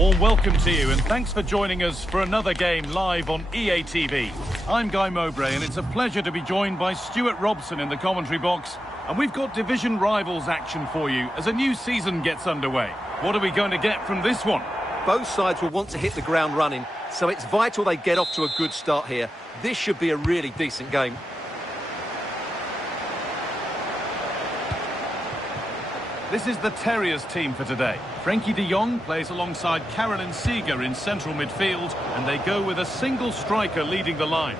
Warm welcome to you and thanks for joining us for another game live on EA TV. I'm Guy Mowbray and it's a pleasure to be joined by Stuart Robson in the commentary box. And we've got division rivals action for you as a new season gets underway. What are we going to get from this one? Both sides will want to hit the ground running, so it's vital they get off to a good start here. This should be a really decent game. This is the Terriers team for today. Frankie de Jong plays alongside Caroline Seeger in central midfield, and they go with a single striker leading the line.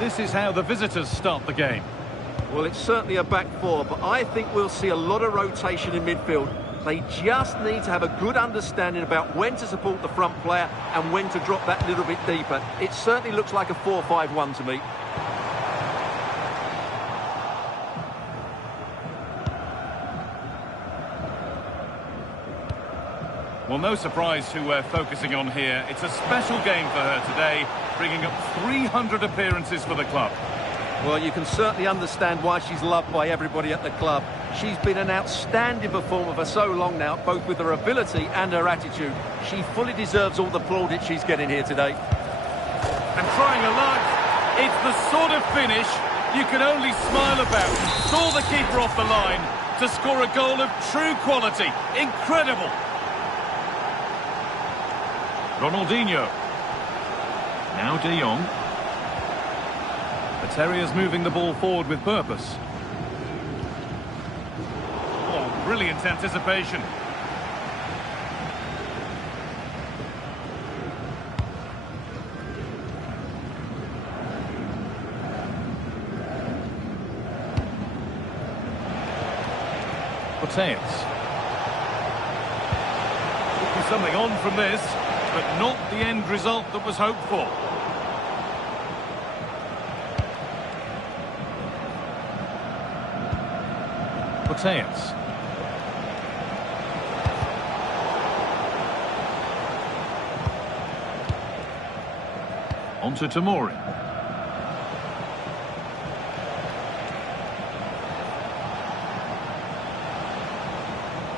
This is how the visitors start the game. Well, it's certainly a back four, but I think we'll see a lot of rotation in midfield. They just need to have a good understanding about when to support the front player and when to drop that little bit deeper. It certainly looks like a 4-5-1 to me. Well, no surprise who we're focusing on here. It's a special game for her today, bringing up 300 appearances for the club. Well, you can certainly understand why she's loved by everybody at the club. She's been an outstanding performer for so long now, both with her ability and her attitude. She fully deserves all the plaudits she's getting here today. And trying a luck, it's the sort of finish you can only smile about. Saw the keeper off the line to score a goal of true quality. Incredible. Ronaldinho. Now de Jong. The Terriers moving the ball forward with purpose. Oh, brilliant anticipation. Mateus. Could be something on from this, but not the end result that was hoped for. Mateus. On to Tamori.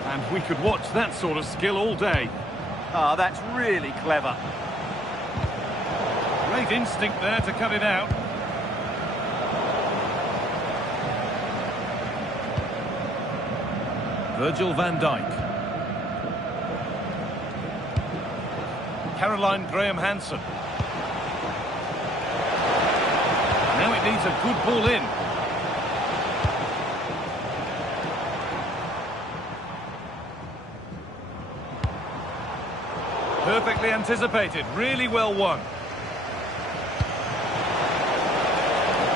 And we could watch that sort of skill all day. Ah, that's really clever. Great instinct there to cut it out. Virgil van Dijk. Caroline Graham-Hansen. Now it needs a good ball in. Perfectly anticipated, really well won.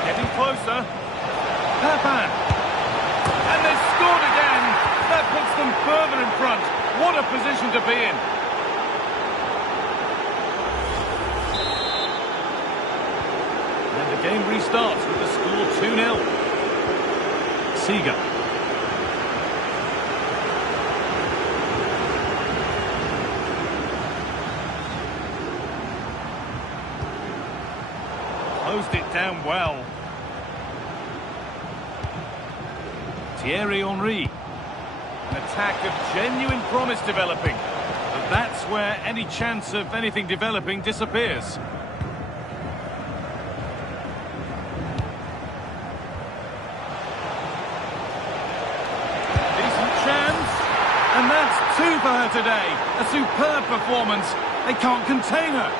Getting closer. Papan. And they've scored again. That puts them further in front. What a position to be in. And the game restarts with the score 2-0. Seeger. Closed it down well. Thierry Henry. An attack of genuine promise developing. But that's where any chance of anything developing disappears. Decent chance. And that's two for her today. A superb performance. They can't contain her.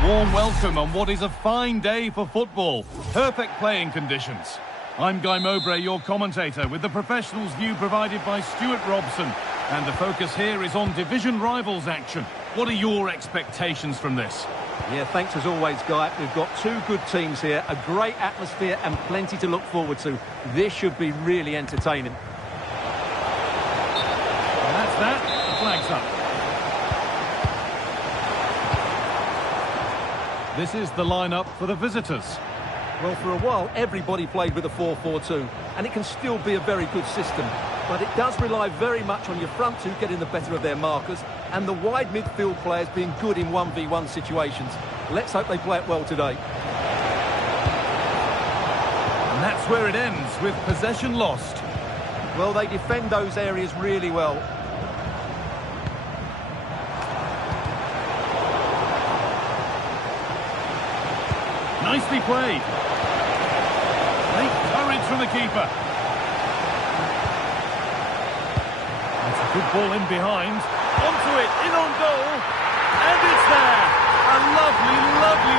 a warm welcome on what is a fine day for football. Perfect playing conditions. I'm Guy Mowbray, your commentator, with the professionals' view provided by Stuart Robson. And the focus here is on division rivals action. What are your expectations from this? Yeah, thanks as always, Guy. We've got two good teams here, a great atmosphere and plenty to look forward to. This should be really entertaining. And that's that. The flag's up. This is the lineup for the visitors. Well, for a while, everybody played with a 4-4-2, and it can still be a very good system. But it does rely very much on your front two getting the better of their markers, and the wide midfield players being good in 1v1 situations. Let's hope they play it well today. And that's where it ends, with possession lost. Well, they defend those areas really well. Nicely played. Great courage from the keeper. That's a good ball in behind. Onto it, in on goal. And it's there. A lovely, lovely...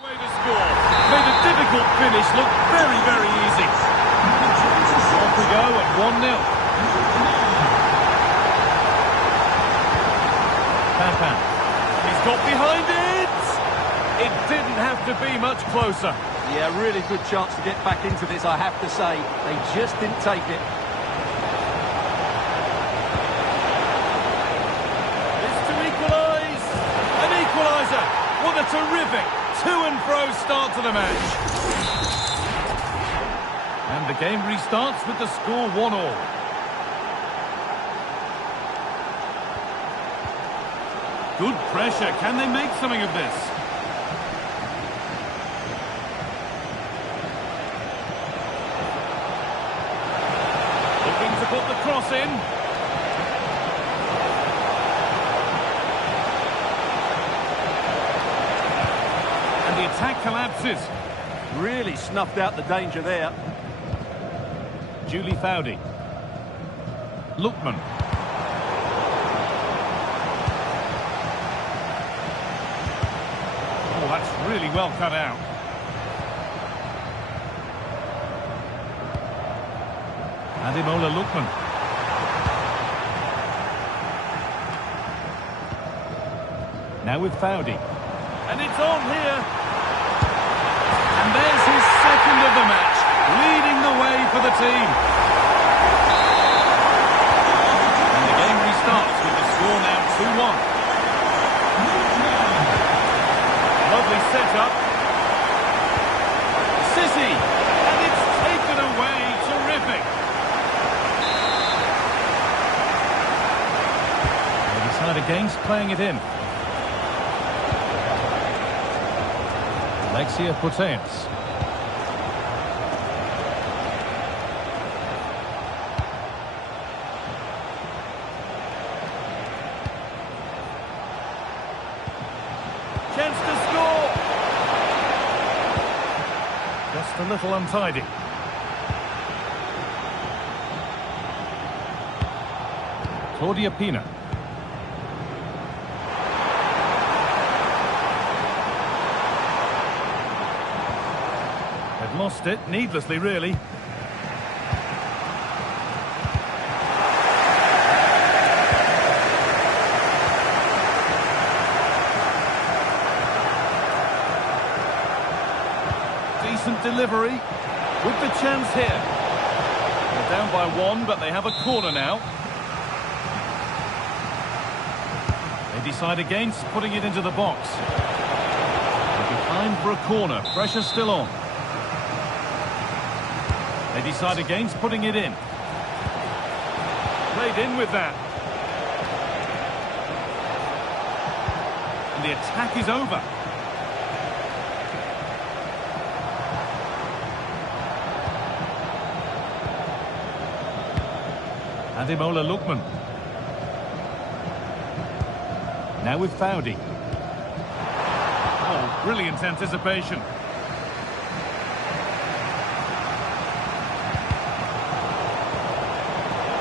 way to score. Made a difficult finish look very, very easy. Off we go at 1-0. Papa. He's got behind it. It didn't have to be much closer. Yeah, really good chance to get back into this, I have to say. They just didn't take it. It's to equalise. An equaliser. What a terrific to-and-fro start to the match. And the game restarts with the score 1-1. Good pressure. Can they make something of this? Looking to put the cross in. And the attack collapses. Really snuffed out the danger there. Julie Fowdy. Lookman. Oh, that's really well cut out. Ademola Lookman. Now with Fowdy. And it's on here. And there's his second of the match, leading the way for the team. And the game restarts with the score now 2-1. Lovely setup. City, and it's taken away. Terrific. They decide against playing it in. Alexia Puteas. Chance to score. Just a little untidy. Claudia Pina. They've lost it, needlessly really. Decent delivery with the chance here. They're down by 1, but they have a corner now. They decide against putting it into the box. They're behind for a corner. Pressure still on. They decide against putting it in. Played in with that. And the attack is over. Ademola Lookman. Now with Foudy. Oh, brilliant anticipation.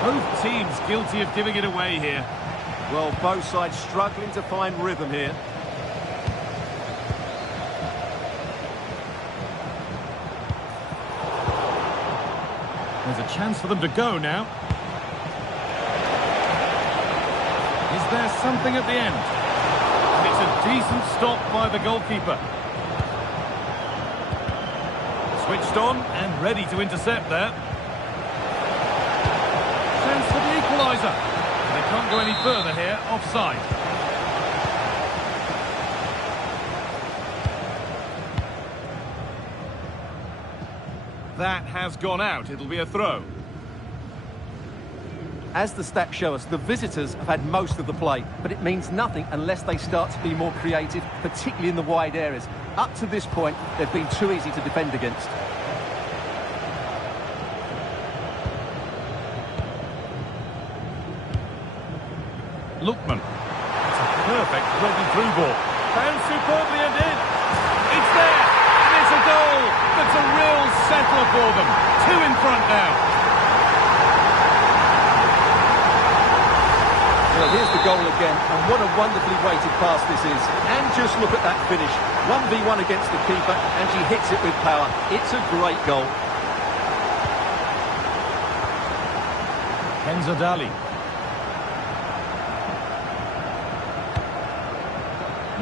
Both teams guilty of giving it away here. Well, both sides struggling to find rhythm here. There's a chance for them to go now. Is there something at the end? And it's a decent stop by the goalkeeper. Switched on and ready to intercept there. Chance for the equaliser. They can't go any further here, offside. That has gone out. It'll be a throw. As the stats show us, the visitors have had most of the play, but it means nothing unless they start to be more creative, particularly in the wide areas. Up to this point, they've been too easy to defend against. Lookman. It's a perfect through ball. Found superbly and in. It's there, and it's a goal. That's a real settler for them. 2 in front now. Well, here's the goal again, and what a wonderfully weighted pass this is. And just look at that finish. 1v1 against the keeper, and she hits it with power. It's a great goal. Kenzadali.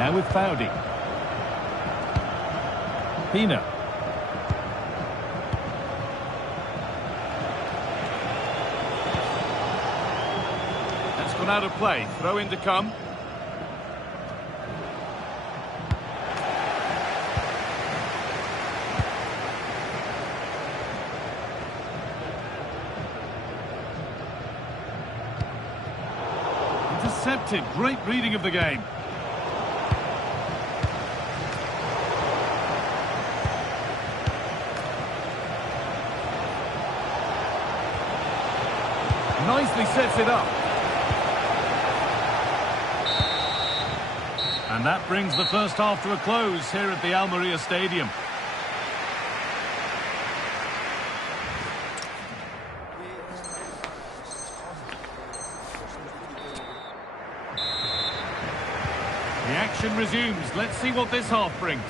Now with Foudy. Pina. That's gone out of play. Throw in to come. Intercepted. Great reading of the game. Nicely sets it up. And that brings the first half to a close here at the Almeria Stadium. The action resumes. Let's see what this half brings.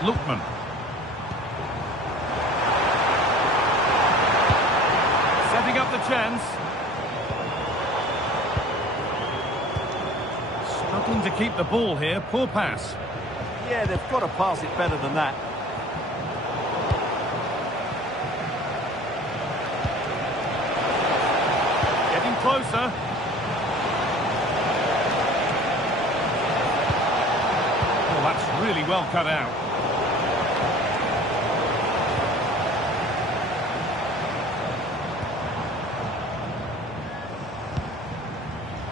Lookman. Setting up the chance. Struggling to keep the ball here. Poor pass. Yeah, they've got to pass it better than that. Getting closer. Oh, that's really well cut out.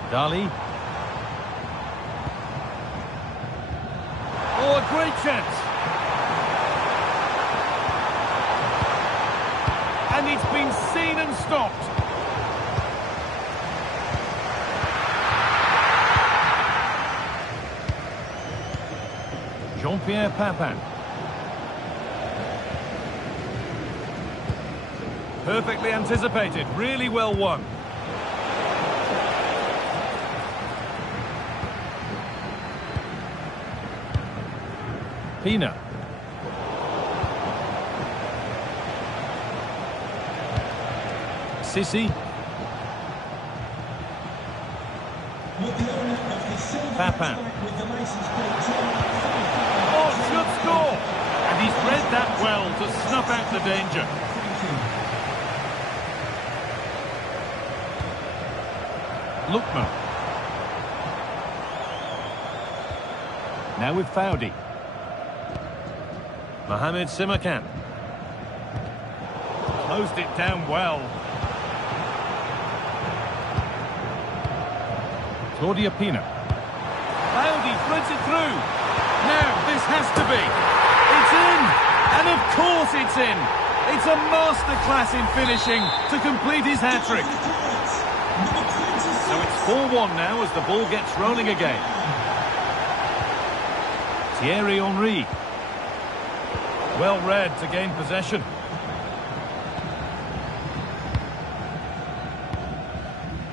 Dali. Oh, a great chance. And it's been seen and stopped. Jean-Pierre Papin. Perfectly anticipated, really well won. Pina. Sissi. Papin. Oh, should score! And he's read that well to snuff out the danger. Lookman. Now with Foudy. Mohamed Simakan. Closed it down well. Claudia Pina. Foudy threads it through. Now, this has to be. It's in! And of course it's in! It's a masterclass in finishing to complete his hat-trick. So it's 4-1 now as the ball gets rolling again. Thierry Henry. Well read to gain possession.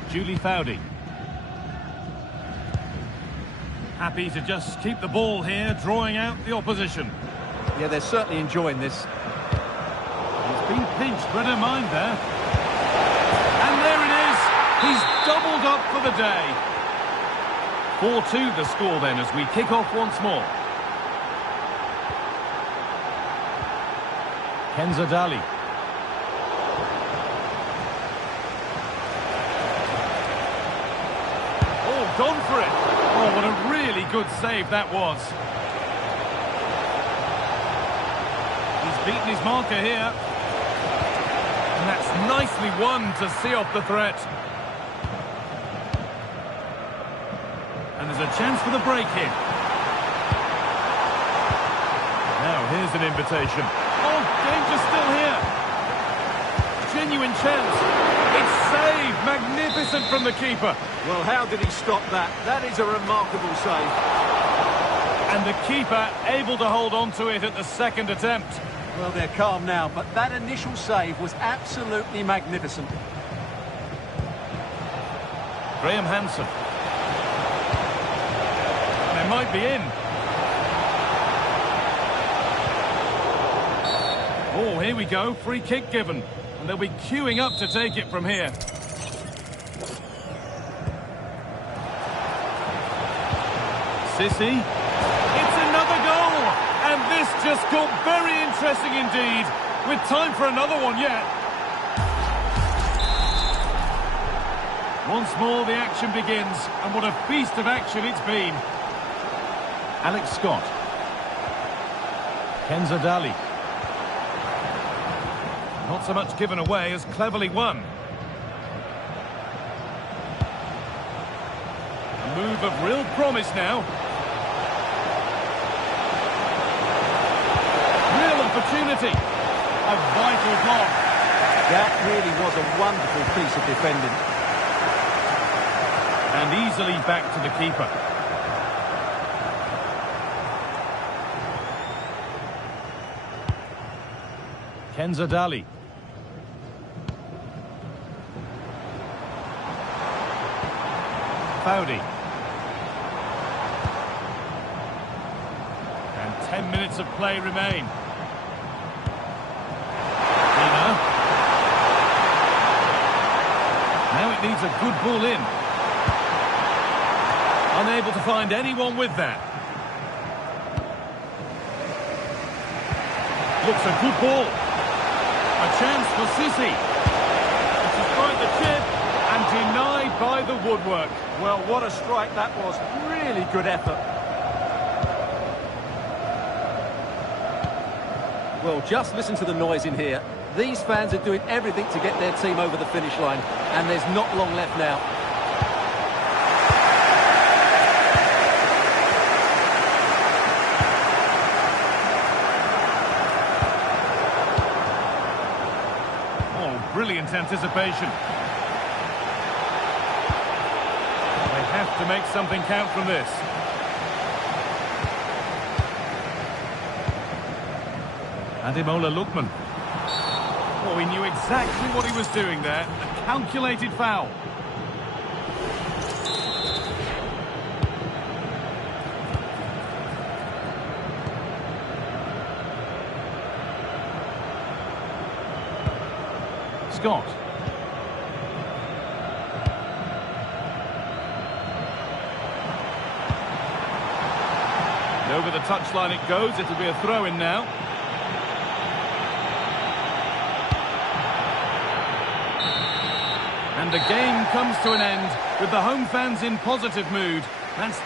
Julie Foudy. Happy to just keep the ball here, drawing out the opposition. Yeah, they're certainly enjoying this. He's been pinched, but don't mind there. And there it is. He's doubled up for the day. 4-2 the score then as we kick off once more. Kenza Dali. Oh, gone for it. Oh, what a really good save that was. He's beaten his marker here. And that's nicely won to see off the threat. And there's a chance for the break here. Now, here's an invitation. Oh, danger still here. Genuine chance. It's saved. Magnificent from the keeper. Well, how did he stop that? That is a remarkable save. And the keeper able to hold on to it at the second attempt. Well, they're calm now, but that initial save was absolutely magnificent. Graham Hansen. They might be in. Oh, here we go. Free kick given. And they'll be queuing up to take it from here. Sissi. It's another goal. And this just got very interesting indeed. With time for another one yet. Once more the action begins. And what a feast of action it's been. Alex Scott. Kenza Dali. Not so much given away as cleverly won. A move of real promise now. Real opportunity. A vital block. That really was a wonderful piece of defending. And easily back to the keeper. Kenza Dali. Foudy. And 10 minutes of play remain. Lina. Now it needs a good ball in. Unable to find anyone with that. Looks a good ball. A chance for Sissi. She's tried the chip and denied by the woodwork. Well, what a strike that was. Really good effort. Well, just listen to the noise in here. These fans are doing everything to get their team over the finish line, and there's not long left now. Brilliant anticipation. They have to make something count from this. Ademola Lookman. Oh, he knew exactly what he was doing there. A calculated foul. Scott. And over the touchline it goes. It'll be a throw-in now. And the game comes to an end with the home fans in positive mood. That's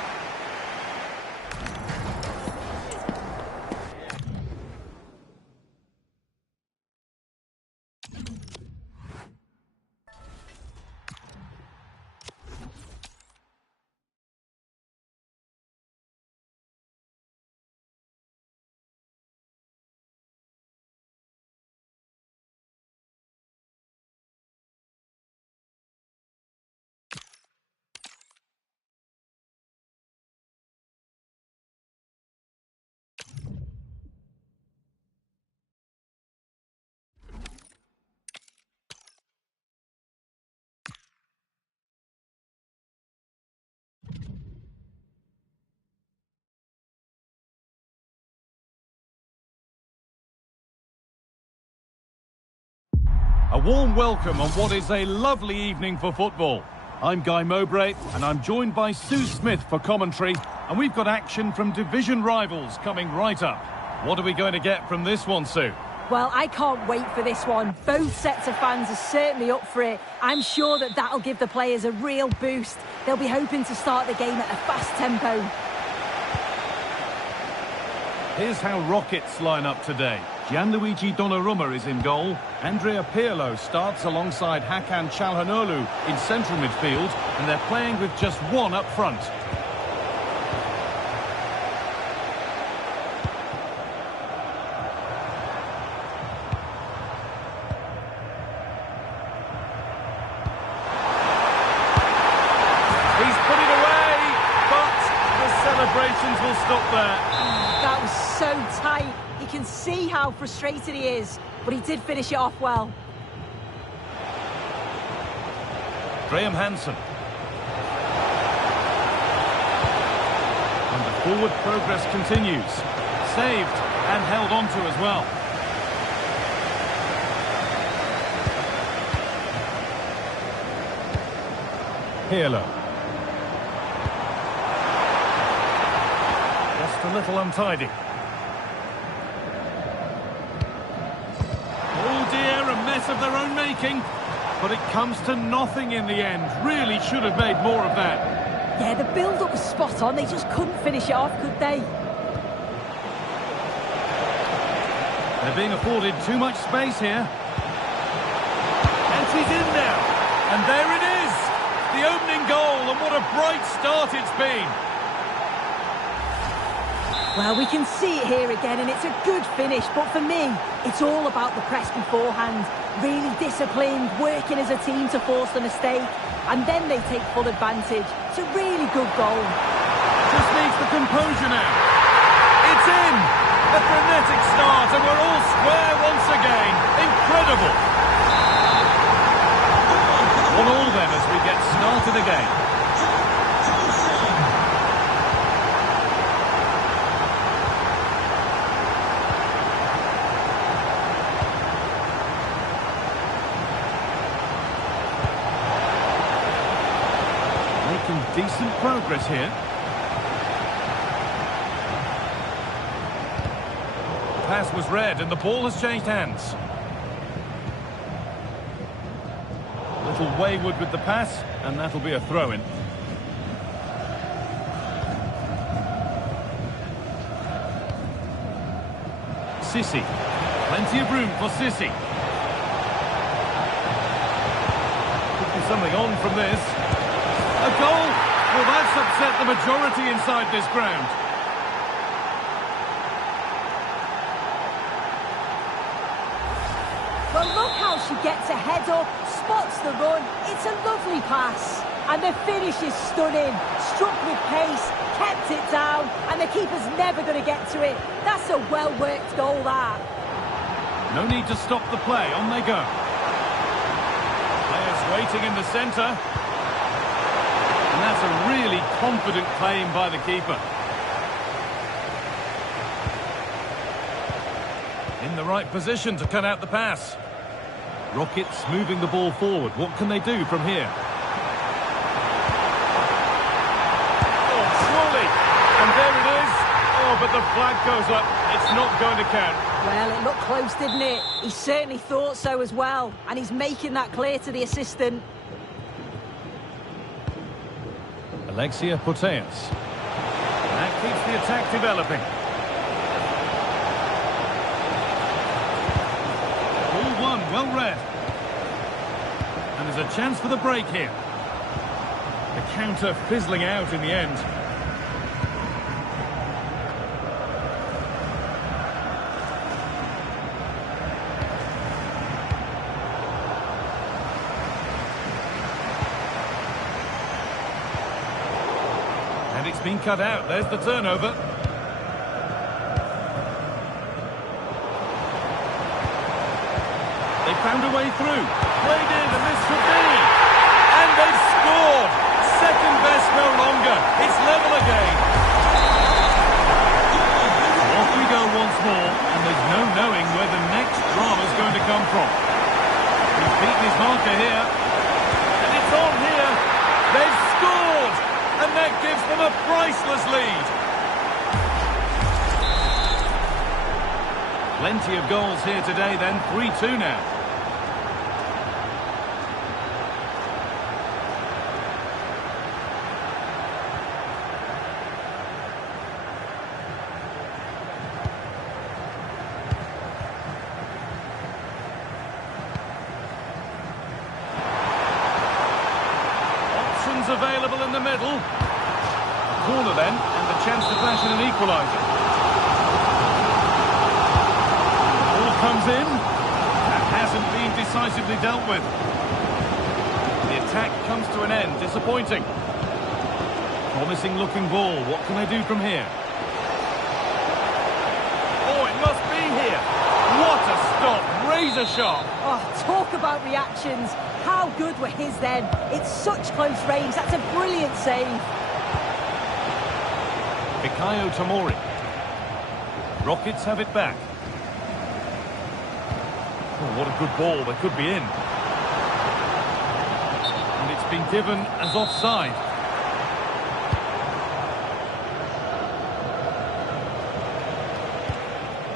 A warm welcome on what is a lovely evening for football. I'm Guy Mowbray, and I'm joined by Sue Smith for commentary, and we've got action from division rivals coming right up. What are we going to get from this one, Sue? Well, I can't wait for this one. Both sets of fans are certainly up for it. I'm sure that that'll give the players a real boost. They'll be hoping to start the game at a fast tempo. Here's how Rockets line up today. Gianluigi Donnarumma is in goal. Andrea Pirlo starts alongside Hakan Çalhanoğlu in central midfield, and they're playing with just one up front. He's put it away, but the celebrations will stop there. That was so tight. You can see how frustrated he is, but he did finish it off well. Graham Hansen. And the forward progress continues. Saved and held onto as well. Pirlo. Just a little untidy. Oh dear, a mess of their own making. But it comes to nothing in the end. Really should have made more of that. Yeah, the build-up was spot on. They just couldn't finish it off, could they? They're being afforded too much space here. And she's in now. And there it is. The opening goal, and what a bright start it's been. Well, we can see it here again, and it's a good finish. But for me, it's all about the press beforehand. Really disciplined, working as a team to force the mistake. And then they take full advantage. It's a really good goal. Just needs the composure now. It's in! A frenetic start, and we're all square once again. Incredible! 1-1 then as we get started again. Making decent progress here. The pass was read and the ball has changed hands. A little wayward with the pass, and that'll be a throw-in. Sissi. Plenty of room for Sissi. Could be something on from this. A goal! Well, that's upset the majority inside this ground. Well, look how she gets a head up, spots the run. It's a lovely pass. And the finish is stunning. Struck with pace, kept it down, and the keeper's never going to get to it. That's a well-worked goal, that. No need to stop the play. On they go. Players waiting in the centre. And that's a really confident claim by the keeper. In the right position to cut out the pass. Rockets moving the ball forward. What can they do from here? Oh, surely! And there it is. Oh, but the flag goes up. It's not going to count. Well, it looked close, didn't it? He certainly thought so as well. And he's making that clear to the assistant. Alexia Putellas. That keeps the attack developing. Ball one, well read. And there's a chance for the break here. The counter fizzling out in the end. And it's been cut out. There's the turnover. They found a way through. Played in, and this could be. And they've scored. Second best no longer. It's level again. Off we go once more, and there's no knowing where the next drama's going to come from. The beaten his marker here. And it's on here. They've scored. And that gives them a priceless lead. Plenty of goals here today then. 3-2 now. Available in the middle. A corner then, and the chance to fashion an equaliser. Ball comes in. That hasn't been decisively dealt with. The attack comes to an end. Disappointing. Promising looking ball. What can they do from here? Oh, it must be here. What a stop. Razor sharp. Oh, talk about reactions. How good were his then? It's such close range. That's a brilliant save. Fikayo Tomori. Rockets have it back. Oh, what a good ball. They could be in. And it's been given as offside.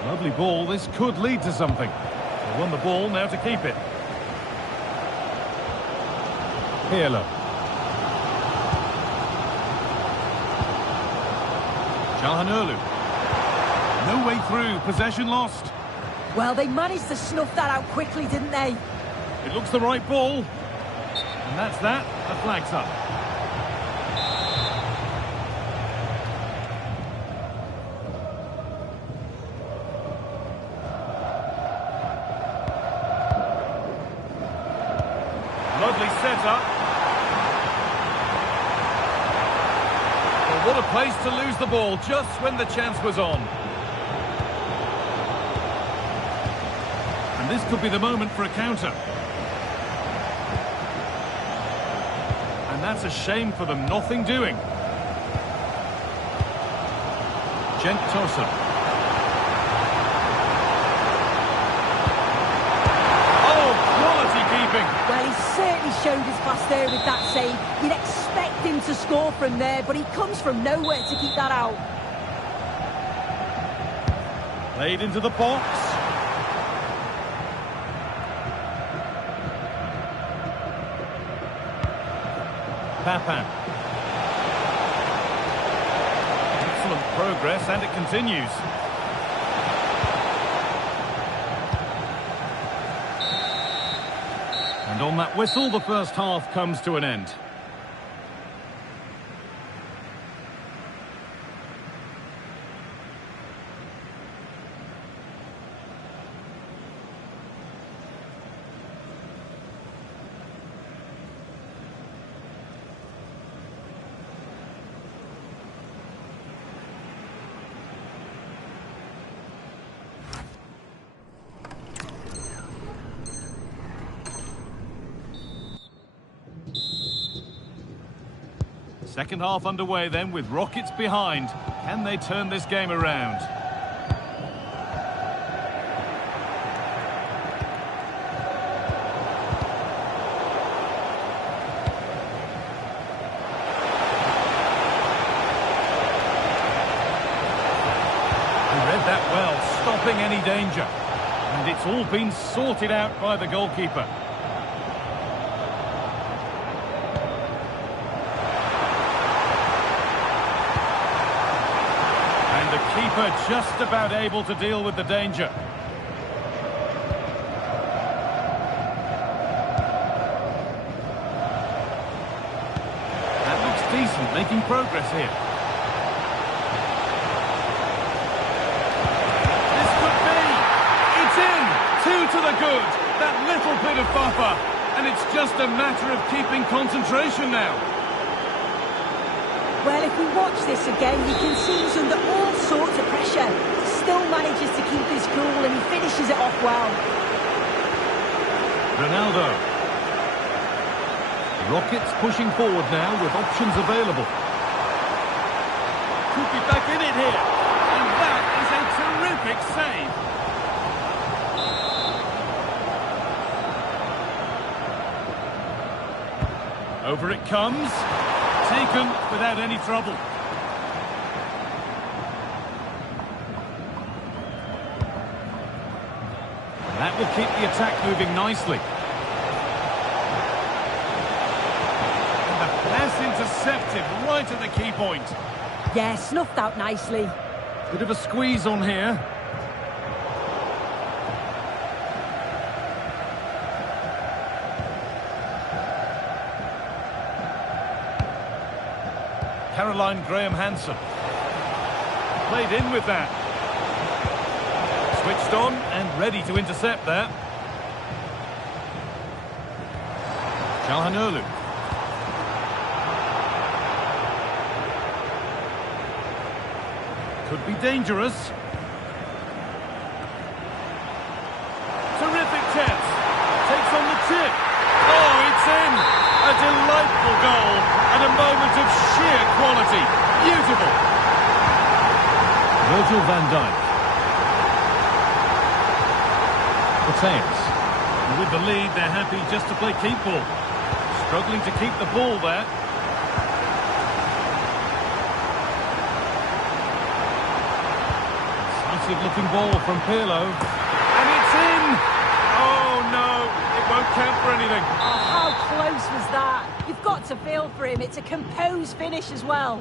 Lovely ball. This could lead to something. They won the ball, now to keep it. Pirlo. Calhanoglu. No way through, possession lost. Well, they managed to snuff that out quickly, didn't they? It looks the right ball. And that's that, the flag's up. Lovely setup. Well, what a place to lose the ball just when the chance was on. And this could be the moment for a counter. And that's a shame for them, nothing doing. Gentosa. Well, he certainly showed his class there with that save. You'd expect him to score from there, but he comes from nowhere to keep that out. Played into the box. Papan. Excellent progress, and it continues. And on that whistle, the first half comes to an end. Second half underway then with Rockets behind. Can they turn this game around? He read that well, stopping any danger. And it's all been sorted out by the goalkeeper. Keeper just about able to deal with the danger. That looks decent, making progress here. This could be! It's in! 2 to the good! That little bit of buffer. And it's just a matter of keeping concentration now. Well, if we watch this again, you can see he's under all sorts of pressure. Still manages to keep his cool and he finishes it off well. Ronaldo. Rockets pushing forward now with options available. Could be back in it here. And that is a terrific save. Over it comes. Taken without any trouble. That will keep the attack moving nicely. And the pass intercepted right at the key point. Yeah, snuffed out nicely. Bit of a squeeze on here. Caroline Graham-Hansen. Played in with that. Switched on and ready to intercept there. Calhanoglu. Could be dangerous. Terrific chance. Takes on the tip. Oh, it's in. A delightful goal and a moment of sheer quality. Beautiful. Virgil van Dijk. And with the lead, they're happy just to play keep ball. Struggling to keep the ball there. Decisive looking ball from Pirlo. And it's in! Oh no, it won't count for anything. Oh, how close was that? You've got to feel for him. It's a composed finish as well.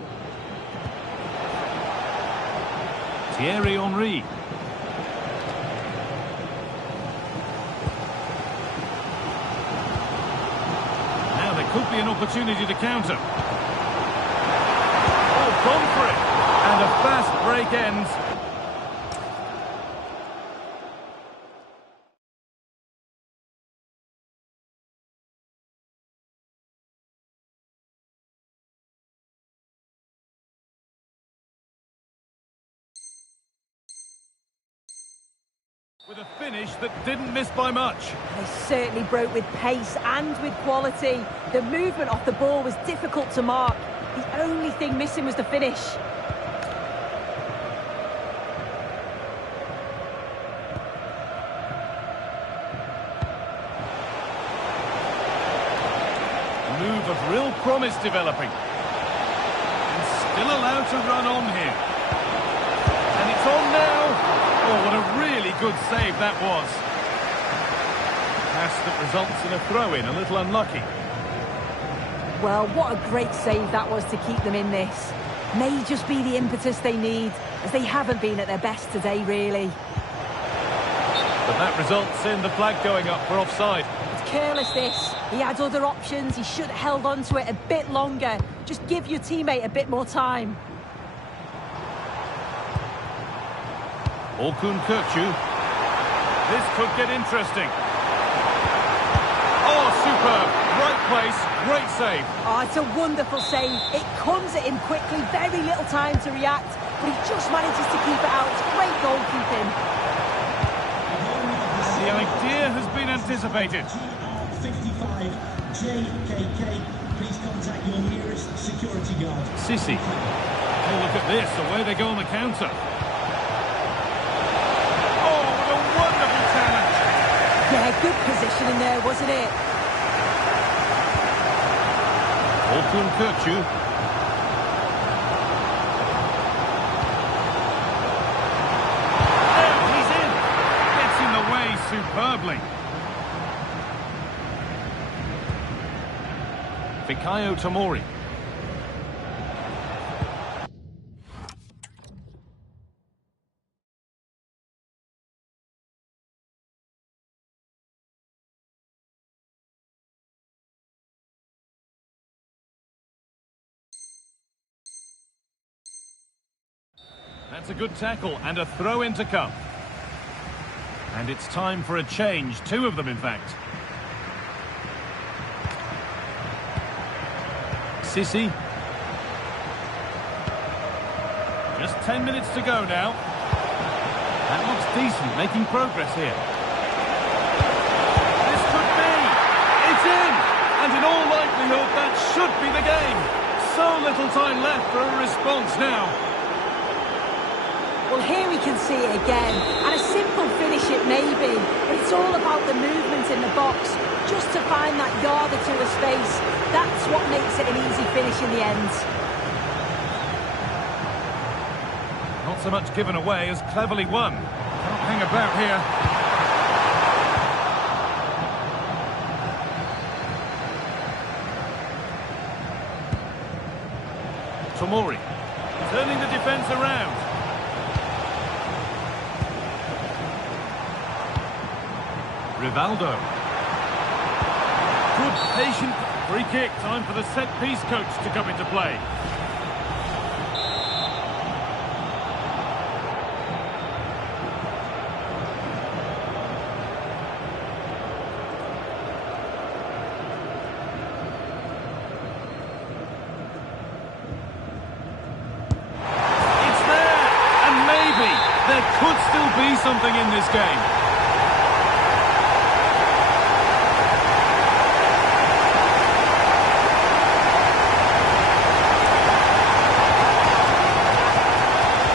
Thierry Henry. Could be an opportunity to counter. Oh, gone for it. And a fast break ends. With a finish that didn't miss by much. They certainly broke with pace and with quality. The movement off the ball was difficult to mark. The only thing missing was the finish. A move of real promise developing. And still allowed to run on here. And it's on now. Oh, what a really good save that was. Pass that results in a throw-in, a little unlucky. Well, what a great save that was to keep them in this. May just be the impetus they need, as they haven't been at their best today, really. But that results in the flag going up for offside. It's careless, this. He had other options. He should have held on to it a bit longer. Just give your teammate a bit more time. Orkun Kökçü. This could get interesting. Oh, superb. Right place, great save. Oh, it's a wonderful save. It comes at him quickly, very little time to react, but he just manages to keep it out. It's great goalkeeping. The idea has been anticipated. 55 JKK, please contact your nearest security guard. Sissi. Oh, look at this, away they go on the counter. Yeah, good positioning there, wasn't it? Orkun Kökçü. There, he's in. Gets in the way superbly. Fikayo Tomori. That's a good tackle and a throw-in to come. And it's time for a change, two of them in fact. Sissi. Just 10 minutes to go now. That looks decent, making progress here. This could be! It's in! And in all likelihood, that should be the game. So little time left for a response now. Well, here we can see it again, and a simple finish it may be, but it's all about the movement in the box, just to find that yard or two of space. That's what makes it an easy finish in the end. Not so much given away as cleverly won. Can't hang about here. Tomori, turning the defence around. Rivaldo. Good, patient free kick. Time for the set-piece coach to come into play. There could still be something in this game.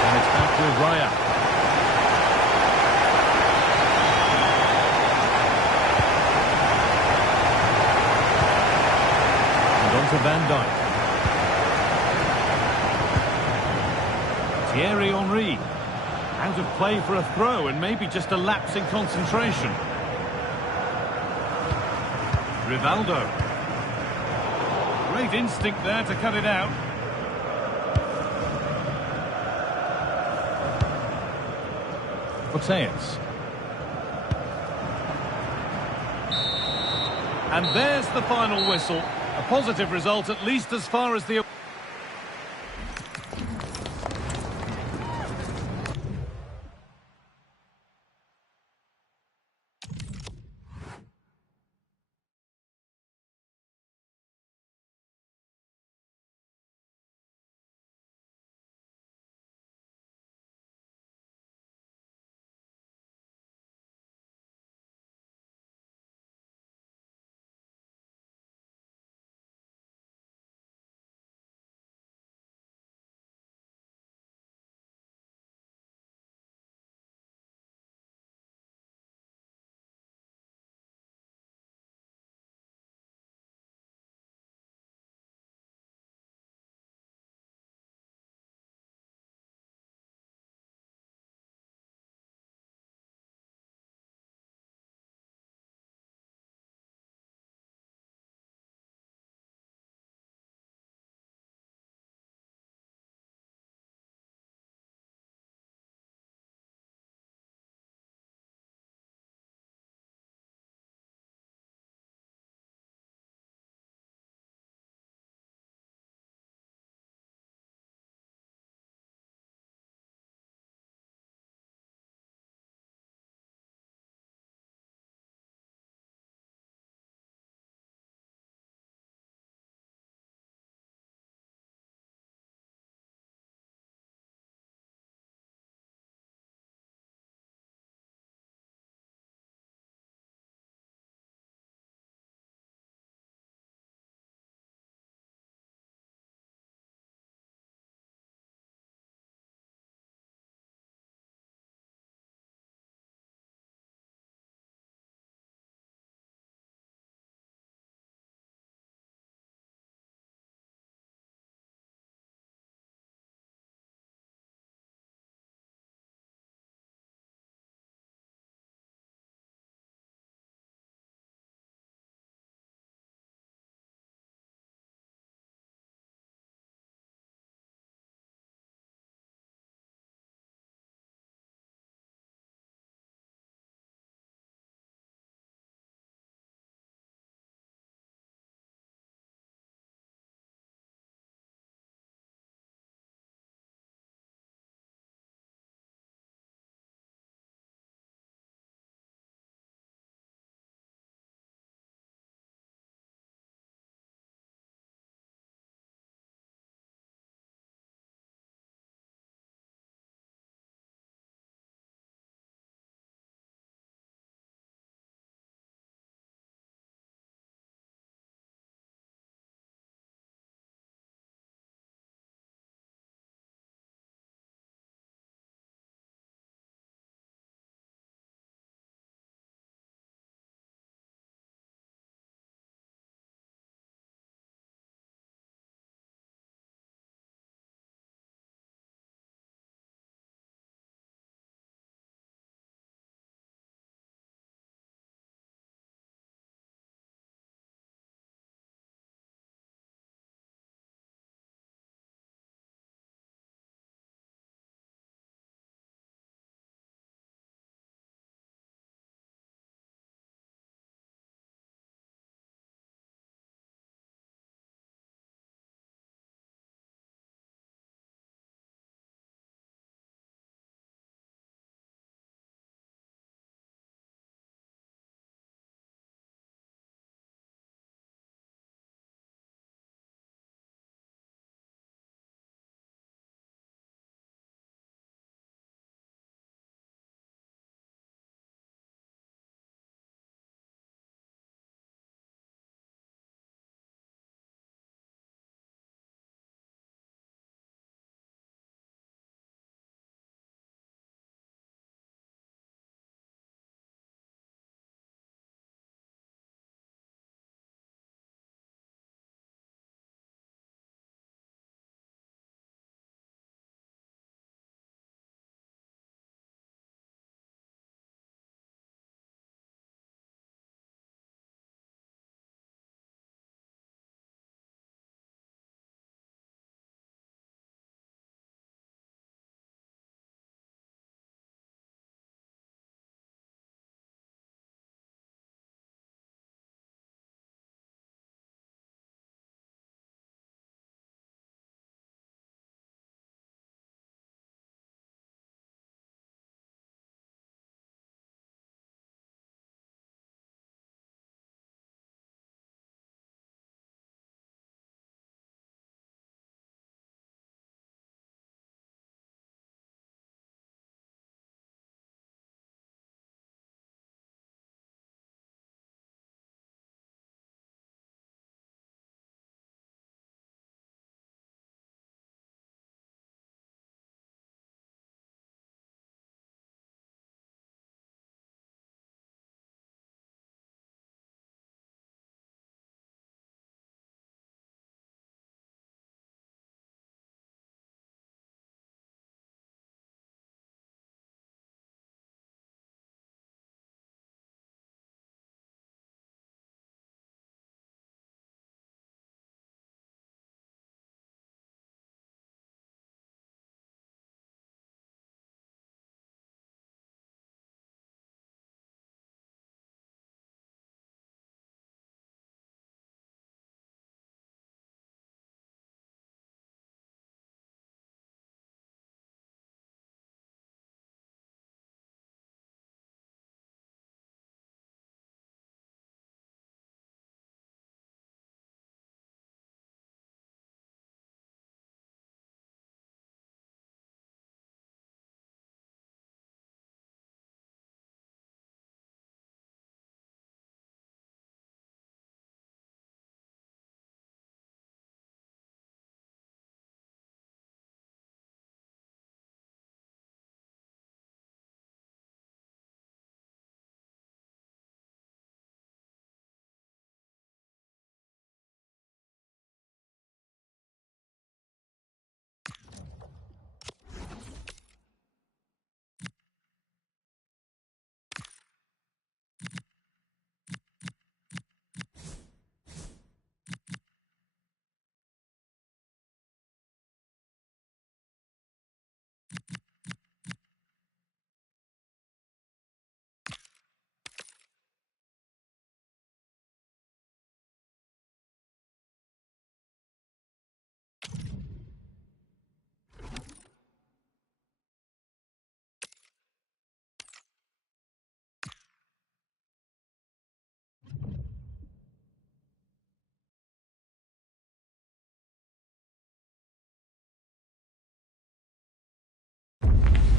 And it's back to Raya. And on to Van Dijk. Thierry Henry. Out of play for a throw and maybe just a lapse in concentration. Rivaldo. Great instinct there to cut it out. Mateus. And there's the final whistle. A positive result, at least as far as the...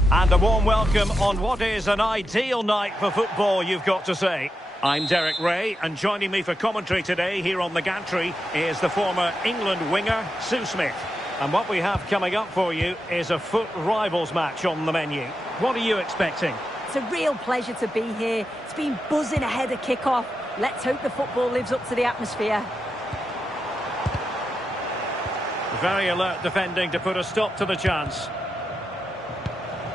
And a warm welcome on what is an ideal night for football, you've got to say. I'm Derek Ray, and joining me for commentary today here on the gantry is the former England winger, Sue Smith. And what we have coming up for you is a foot rivals match on the menu. What are you expecting? It's a real pleasure to be here. It's been buzzing ahead of kick-off. Let's hope the football lives up to the atmosphere. Very alert defending to put a stop to the chance.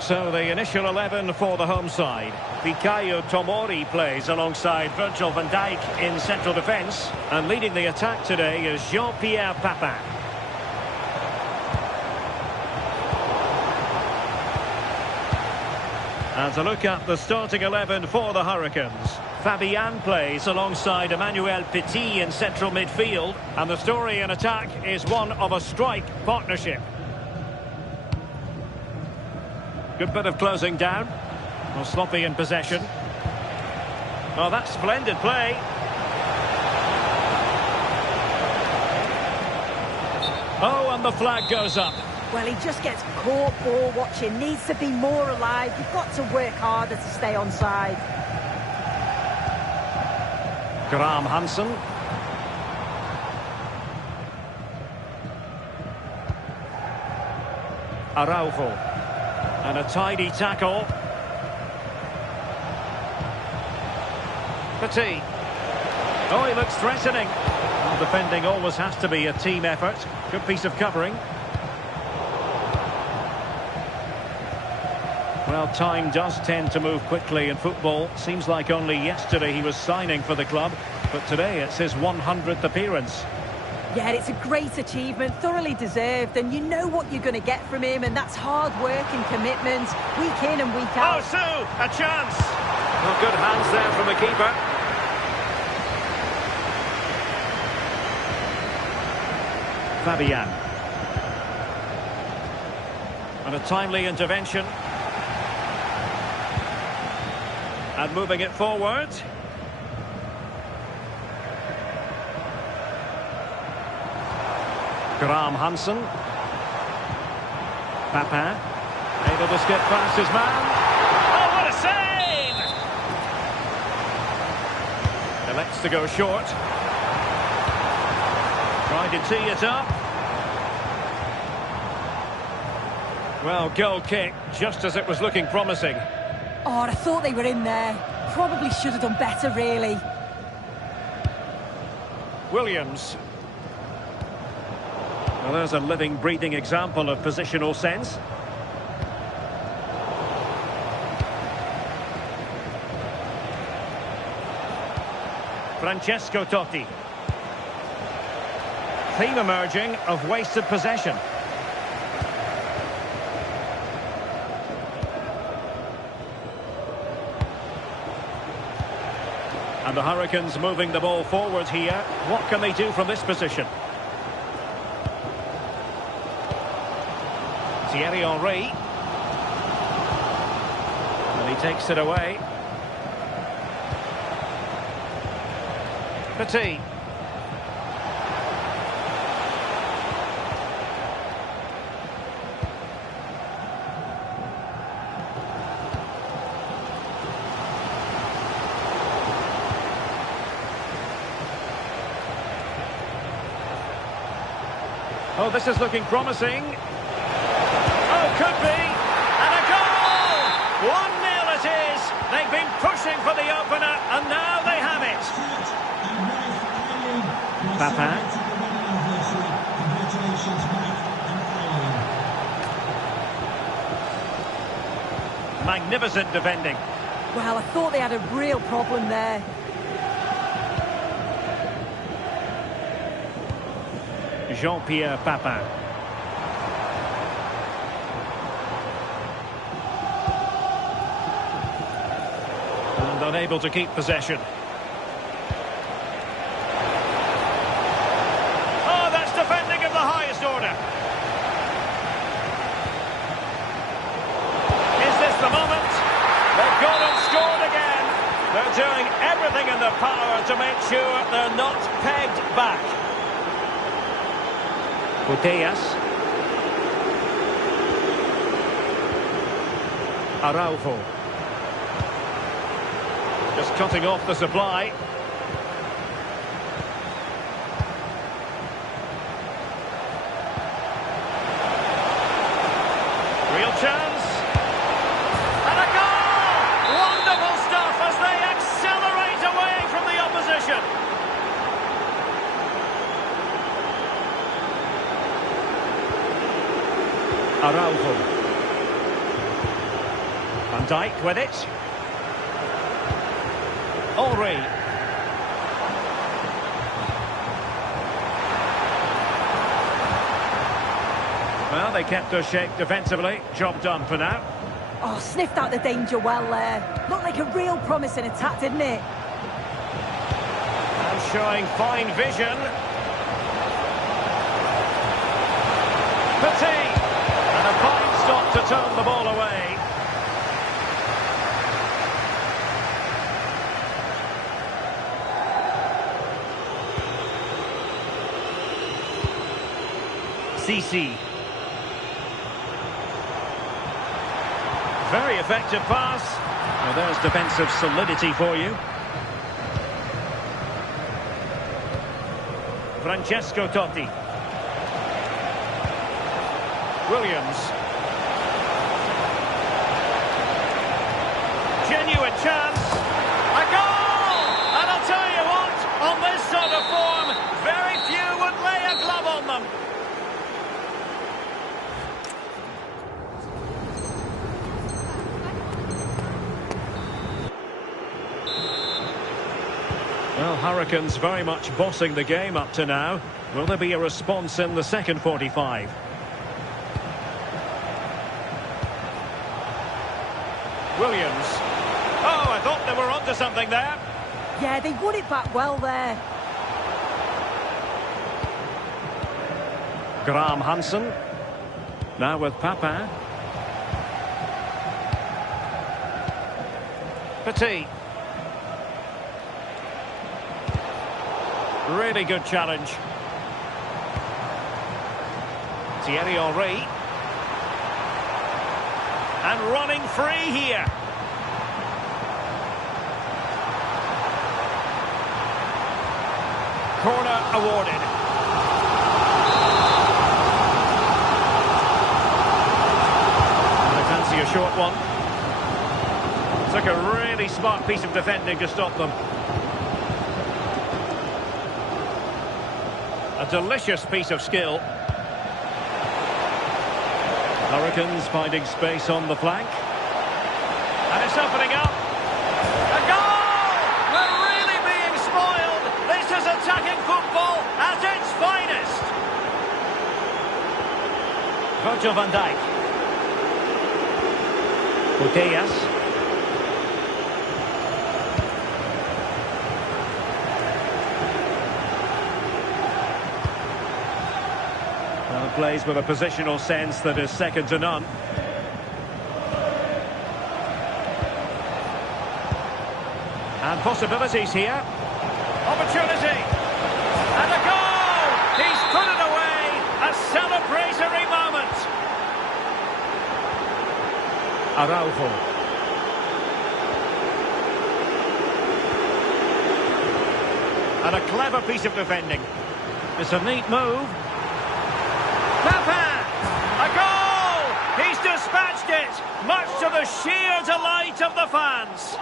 So the initial 11 for the home side. Fikayo Tomori plays alongside Virgil van Dijk in central defence. And leading the attack today is Jean-Pierre Papin. And to look at the starting 11 for the Hurricanes. Fabian plays alongside Emmanuel Petit in central midfield. And the story in attack is one of a strike partnership. Good bit of closing down. Well, sloppy in possession. Oh, that's splendid play. Oh, and the flag goes up. Well, he just gets caught ball watching. Needs to be more alive. You've got to work harder to stay onside. Graham Hansen. Araujo. And a tidy tackle. Petit. Oh, he looks threatening. Well, defending always has to be a team effort. Good piece of covering. Well, time does tend to move quickly in football. Seems like only yesterday he was signing for the club, but today it's his 100th appearance. Yeah, it's a great achievement, thoroughly deserved, and you know what you're going to get from him, and that's hard work and commitment, week in and week out. Oh, Sue, a chance! Well, good hands there from the keeper. Fabian. And a timely intervention. And moving it forward. Graham Hansen. Papin. Able to skip past his man. Oh, what a save! Elects to go short. Trying to tee it up. Well, goal kick, just as it was looking promising. Oh, I thought they were in there. Probably should have done better, really. Williams. Well, there's a living, breathing example of positional sense. Francesco Totti. Theme emerging of wasted possession. And the Hurricanes moving the ball forward here. What can they do from this position? Thierry Henry. And he takes it away. Petit. Oh, this is looking promising. Oh, could be. And a goal! 1-0 it is. They've been pushing for the opener, and now they have it. Papin. Magnificent defending. Well, I thought they had a real problem there. Jean-Pierre Papin. And unable to keep possession. Oh, that's defending of the highest order. Is this the moment? They've gone and scored again. They're doing everything in their power to make sure they're not pegged back. Putellas. Araujo. Just cutting off the supply. Real chance. And a goal! Wonderful stuff as they accelerate away from the opposition. Araujo. Van Dijk with it. Henry. Well, they kept their shape defensively. Job done for now. Oh, sniffed out the danger well there. Looked like a real promising attack, didn't it? And showing fine vision. Petit. And a fine stop to turn the ball away. CC. Very effective pass. Well, there's defensive solidity for you. Francesco Totti. Williams. Genuine chance. A goal! And I'll tell you what, on this sort of form, very few would lay a glove on them. Well, Hurricanes very much bossing the game up to now. Will there be a response in the second 45? Williams. Oh, I thought they were onto something there. Yeah, they won it back well there. Graham Hansen. Now with Papin. Petit. Really good challenge. Thierry Henry. And running free here. Corner awarded. I fancy a short one. Took a really smart piece of defending to stop them. A delicious piece of skill. Hurricanes finding space on the flank. And it's opening up. A goal! We're really being spoiled. This is attacking football at its finest. Virgil van Dijk. Putellas. Plays with a positional sense that is second to none. And possibilities here. Opportunity. And a goal! He's put it away. A celebratory moment. Araujo. And a clever piece of defending. It's a neat move. Papin! A goal! He's dispatched it, much to the sheer delight of the fans.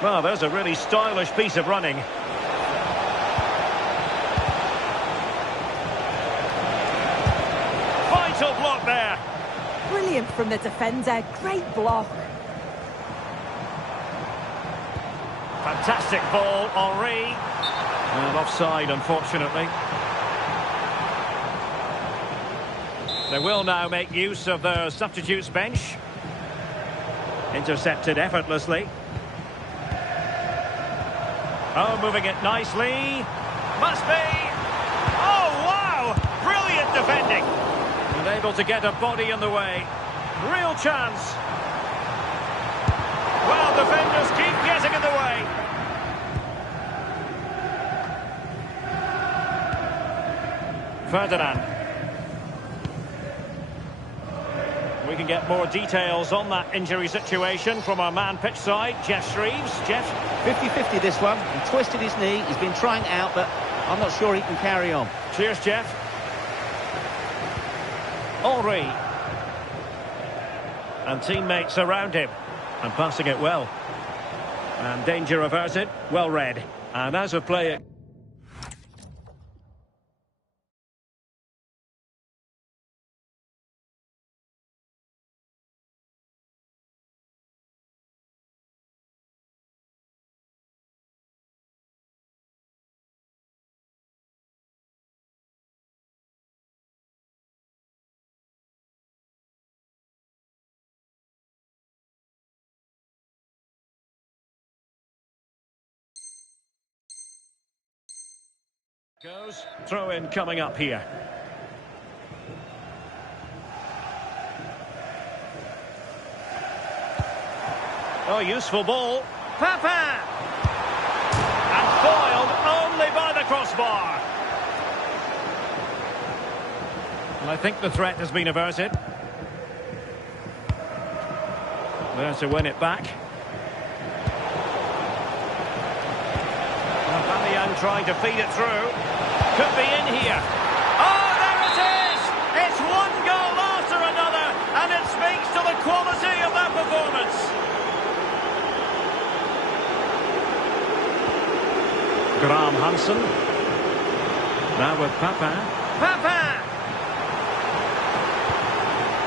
Well, there's a really stylish piece of running. Vital block there. Brilliant from the defender, great block. Fantastic ball, Henry. And offside, unfortunately. They will now make use of their substitutes bench. Intercepted effortlessly. Oh, moving it nicely. Must be. Oh, wow! Brilliant defending. And able to get a body in the way. Real chance. Well, defenders keep getting in the way. Ferdinand. We can get more details on that injury situation from our man pitch side, Jeff Shreves. Jeff? 50-50 this one. He twisted his knee. He's been trying it out, but I'm not sure he can carry on. Cheers, Jeff. Henry. And teammates around him. And passing it well. And danger averted. Well read. And as of play... Goes. Throw in coming up here. Oh, useful ball. Papa! And foiled only by the crossbar. And I think the threat has been averted. There to win it back. Trying to feed it through. Could be in here. Oh, there it is! It's one goal after another, and it speaks to the quality of that performance. Graham Hansen. Now with Papa. Papa!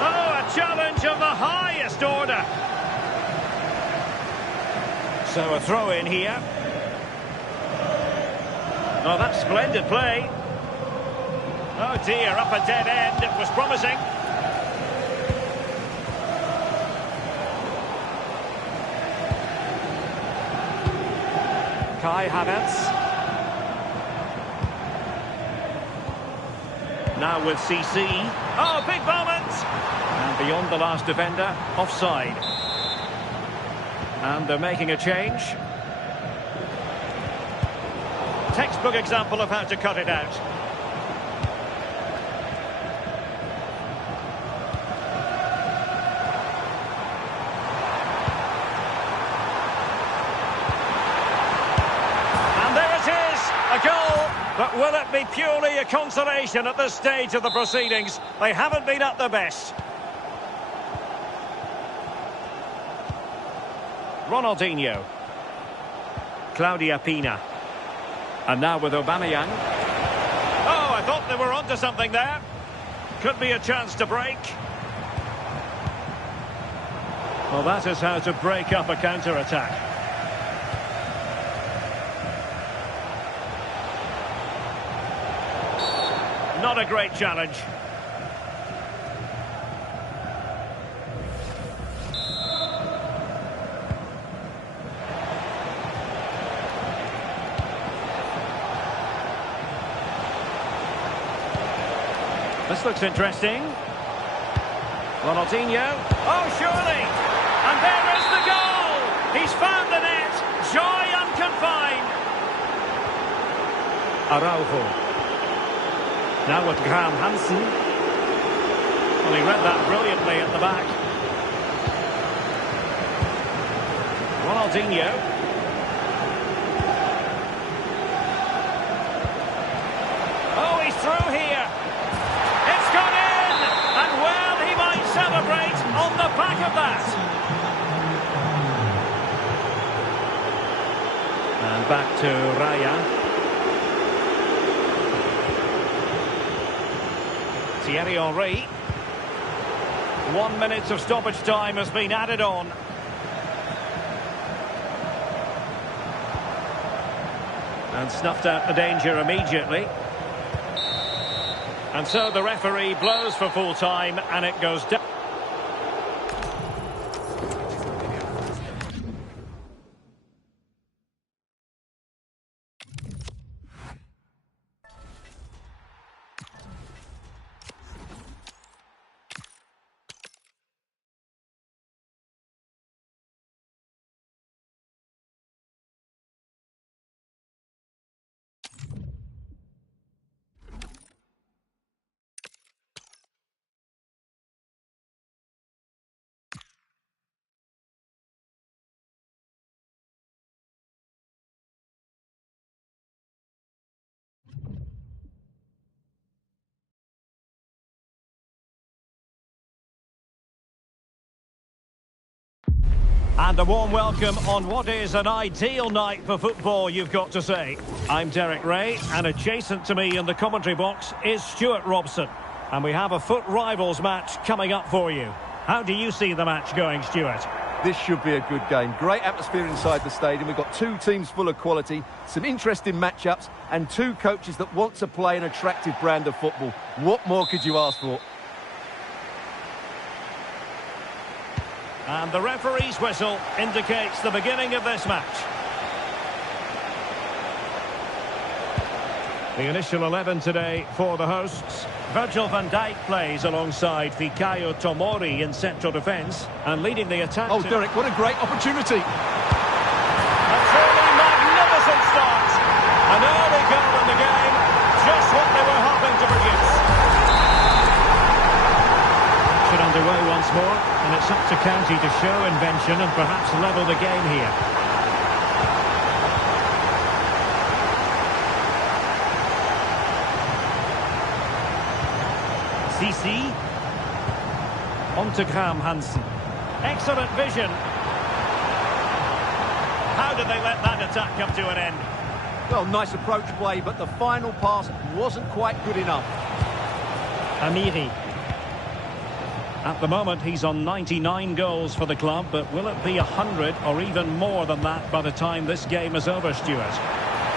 Oh, a challenge of the highest order. So a throw in here. Oh, that's splendid play. Oh dear, up a dead end. It was promising. Kai Havertz. Now with CC. Oh, big moment! And beyond the last defender, offside. And they're making a change. Textbook example of how to cut it out. And there it is, a goal. But will it be purely a consolation at this stage of the proceedings? They haven't been at their best. Ronaldinho. Claudia Pina. And now with Aubameyang. Oh, I thought they were onto something there. Could be a chance to break. Well, that is how to break up a counter-attack. Not a great challenge. This looks interesting. Ronaldinho. Oh, surely! And there is the goal! He's found the net. Joy unconfined. Araujo. Now with Graham Hansen. Well, he read that brilliantly at the back. Ronaldinho. Oh, he's through here. Celebrate on the back of that. And back to Raya. Thierry Henry. 1 minute of stoppage time has been added on. And snuffed out the danger immediately. And so the referee blows for full time, and it goes down. And a warm welcome on what is an ideal night for football, you've got to say. I'm Derek Ray, and adjacent to me in the commentary box is Stuart Robson. And we have a foot rivals match coming up for you. How do you see the match going, Stuart? This should be a good game. Great atmosphere inside the stadium. We've got two teams full of quality, some interesting matchups, and two coaches that want to play an attractive brand of football. What more could you ask for? And the referee's whistle indicates the beginning of this match. The initial 11 today for the hosts. Virgil van Dijk plays alongside Fikayo Tomori in central defence, and leading the attack. Oh, Derek, what a great opportunity. A truly magnificent start. An early goal in the game, just what they were hoping to produce. Should underway once more, and it's up to County to show invention and perhaps level the game here. CC. On to Graham Hansen. Excellent vision. How did they let that attack come to an end? Well, nice approach play, but the final pass wasn't quite good enough. Amiri. At the moment, he's on 99 goals for the club, but will it be 100 or even more than that by the time this game is over, Stuart?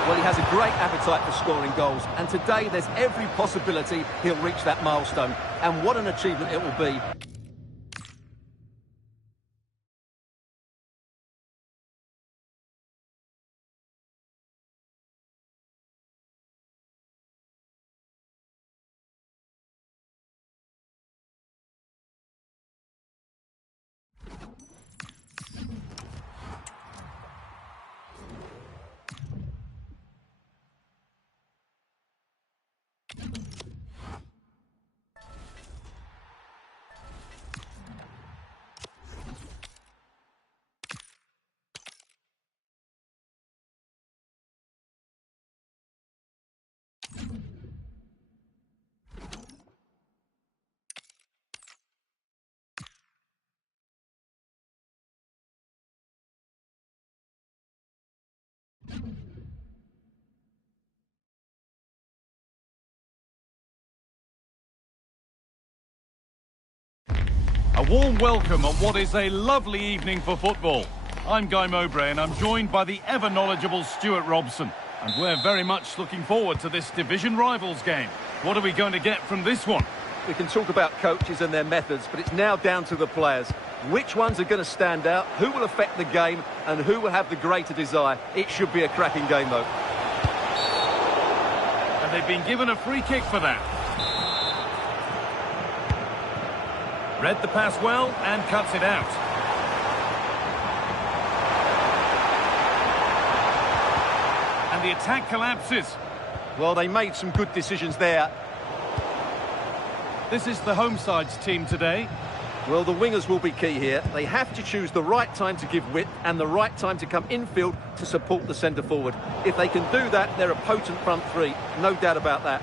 Well, he has a great appetite for scoring goals, and today there's every possibility he'll reach that milestone. And what an achievement it will be. A warm welcome on what is a lovely evening for football. I'm Guy Mowbray and I'm joined by the ever-knowledgeable Stuart Robson. And we're very much looking forward to this division rivals game. What are we going to get from this one? We can talk about coaches and their methods, but it's now down to the players. Which ones are going to stand out, who will affect the game, and who will have the greater desire? It should be a cracking game, though. And they've been given a free kick for that. Read the pass well and cuts it out. And the attack collapses. Well, they made some good decisions there. This is the home side's team today. Well, the wingers will be key here. They have to choose the right time to give width and the right time to come infield to support the centre forward. If they can do that, they're a potent front three. No doubt about that.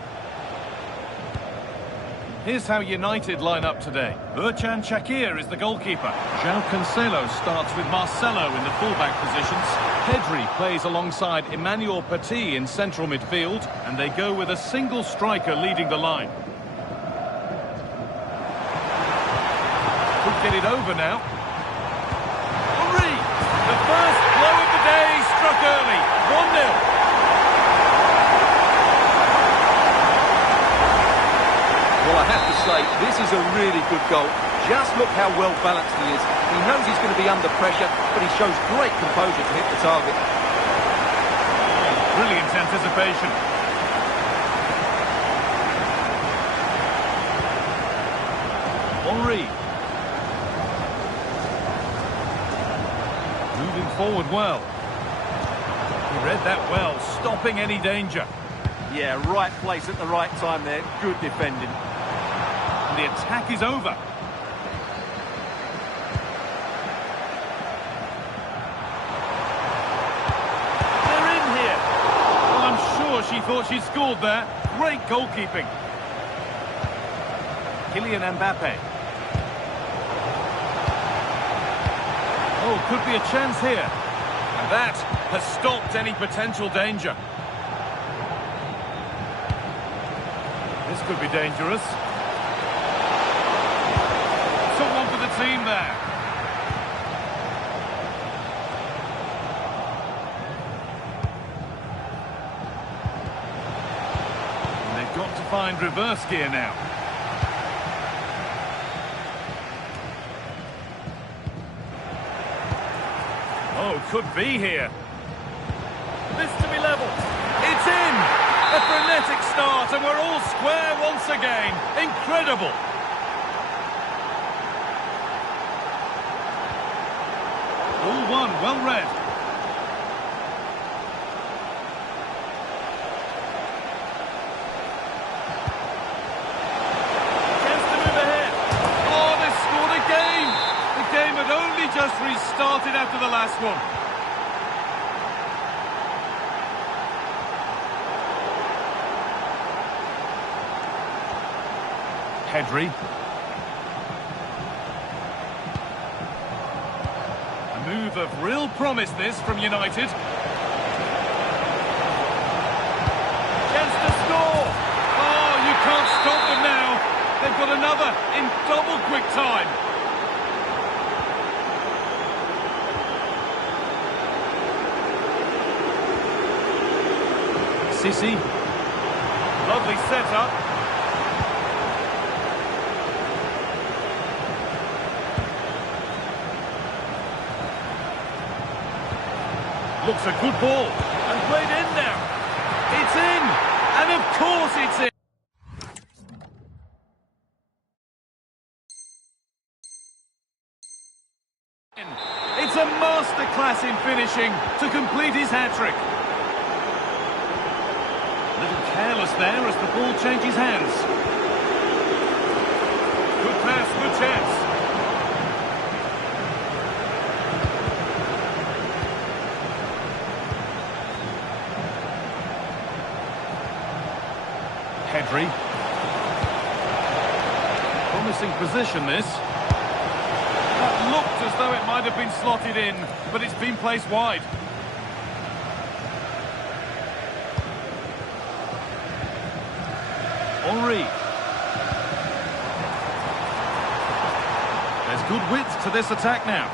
Here's how United line up today. Burchan Shakir is the goalkeeper. João Cancelo starts with Marcelo in the fullback positions. Pedri plays alongside Emmanuel Petit in central midfield. And they go with a single striker leading the line. Could get it over now. Henry! The first blow of the day struck early. 1-0. Well, I have to say, this is a really good goal. Just look how well balanced he is. He knows he's going to be under pressure, but he shows great composure to hit the target. Brilliant anticipation. Henry. Moving forward well. He read that well, stopping any danger. Yeah, right place at the right time there. Good defending. And the attack is over. They're in here. Well, I'm sure she thought she scored there. Great goalkeeping. Kylian Mbappe. Oh, Oh, could be a chance here. And that has stopped any potential danger. This could be dangerous. Someone for the team there. And they've got to find reverse gear now. Oh, could be here. This to be level. It's in! A frenetic start, and we're all square once again. Incredible! All one, well read. Chance to move ahead. Oh, they scored again! The game had only just restarted after the last one. Pedri. A move of real promise this from United. Chance to score! Oh, you can't stop them now. They've got another in double quick time. Sissi. Lovely setup. Looks a good ball, and played in now. It's in, and of course it's in. It's a masterclass in finishing to complete his hat-trick. A little careless there as the ball changes hands. Good pass, good chance. Pedri. Promising position, this. That looked as though it might have been slotted in, but it's been placed wide. Henry. There's good width to this attack now.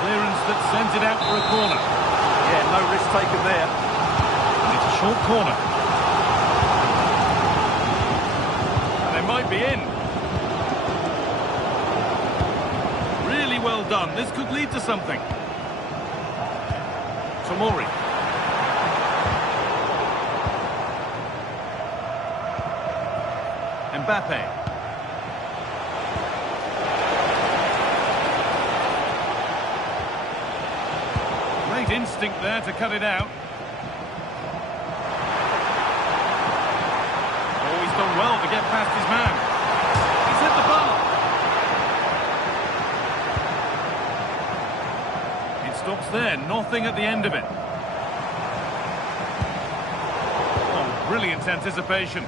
Clearance that sends it out for a corner. Yeah, no risk taken there. And it's a short corner. They might be in. Really well done. This could lead to something. Tomori. Mbappe. Great instinct there to cut it out. Done well to get past his man. He's hit the bar. It stops there, nothing at the end of it. Oh, brilliant anticipation.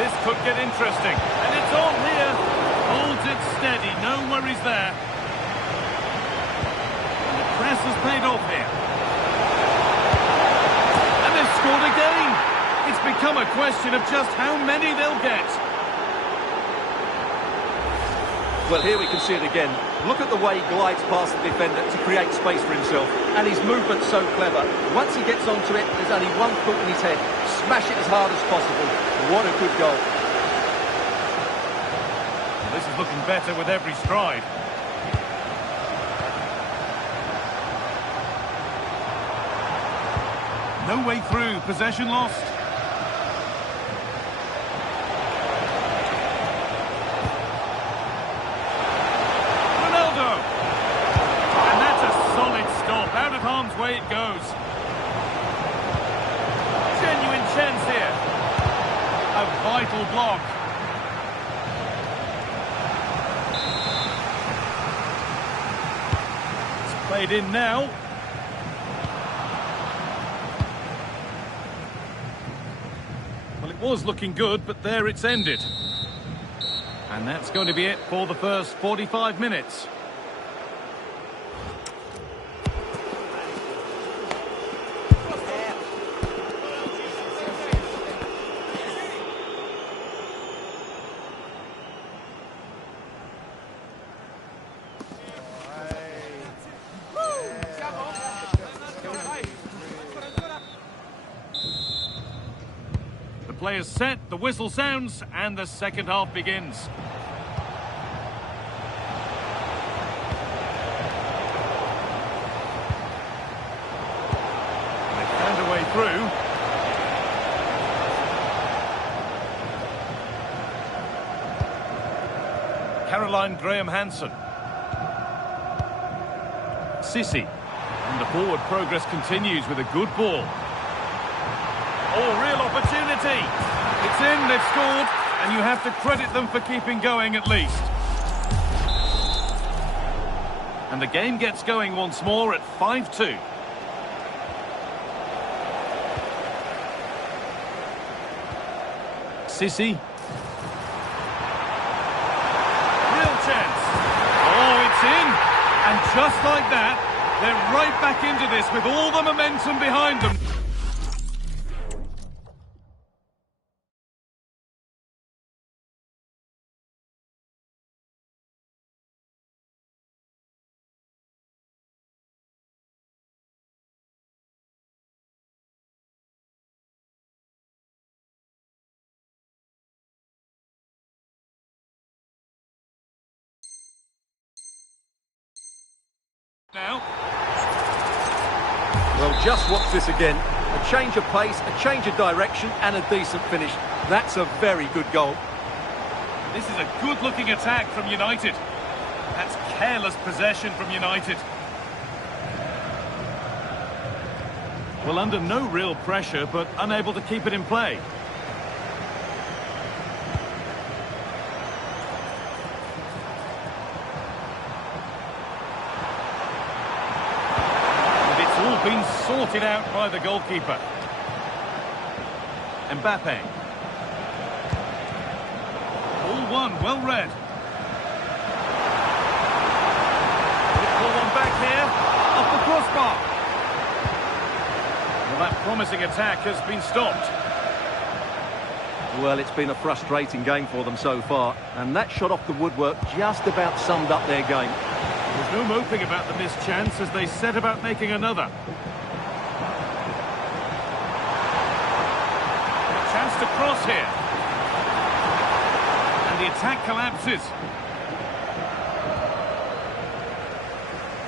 This could get interesting. And it's on here. Holds it steady, no worries there. And the press has paid off here. Scored again. It's become a question of just how many they'll get. Well, here we can see it again. Look at the way he glides past the defender to create space for himself. And his movement's so clever. Once he gets onto it, there's only one thought in his head. Smash it as hard as possible. What a good goal. Well, this is looking better with every stride. No way through, possession lost. Ronaldo! And that's a solid stop, out of harm's way it goes. Genuine chance here. A vital block. It's played in now. Was looking good, but there it's ended. And that's going to be it for the first 45 minutes. The players set, the whistle sounds, and the second half begins. They found a way through. Caroline Graham-Hansen. Sissi. And the forward progress continues with a good ball. Oh, real opportunity. It's in, they've scored, and you have to credit them for keeping going at least. And the game gets going once more at 5-2. Sissi. Real chance. Oh, it's in. And just like that, they're right back into this with all the momentum behind them. Now. Well, just watch this again. A change of pace, a change of direction, and a decent finish. That's a very good goal. This is a good-looking attack from United. That's careless possession from United. Well, under no real pressure, but unable to keep it in play. Been sorted out by the goalkeeper. Mbappe. All one, well read. Pull one back here, off the crossbar. Well, that promising attack has been stopped. Well, it's been a frustrating game for them so far, and that shot off the woodwork just about summed up their game. There's no moping about the missed chance as they set about making another. A chance to cross here. And the attack collapses.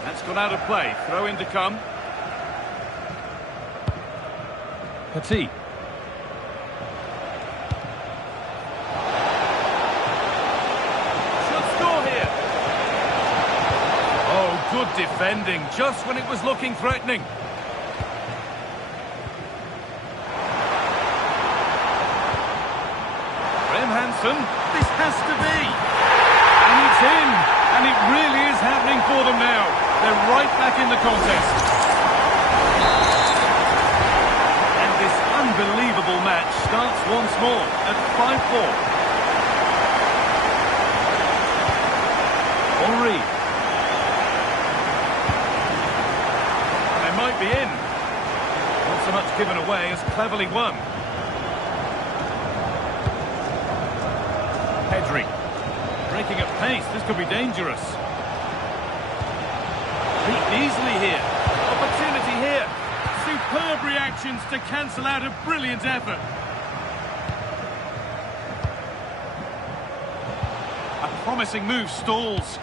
That's gone out of play. Throw in to come. Petit. Good defending, just when it was looking threatening. Graham-Hansen, this has to be. And it's in, and it really is happening for them now. They're right back in the contest. And this unbelievable match starts once more at 5-4. Henry. Might be in. Not so much given away as cleverly won. Pedri. Breaking at pace, this could be dangerous. Beat easily here. Opportunity here. Superb reactions to cancel out a brilliant effort. A promising move stalls.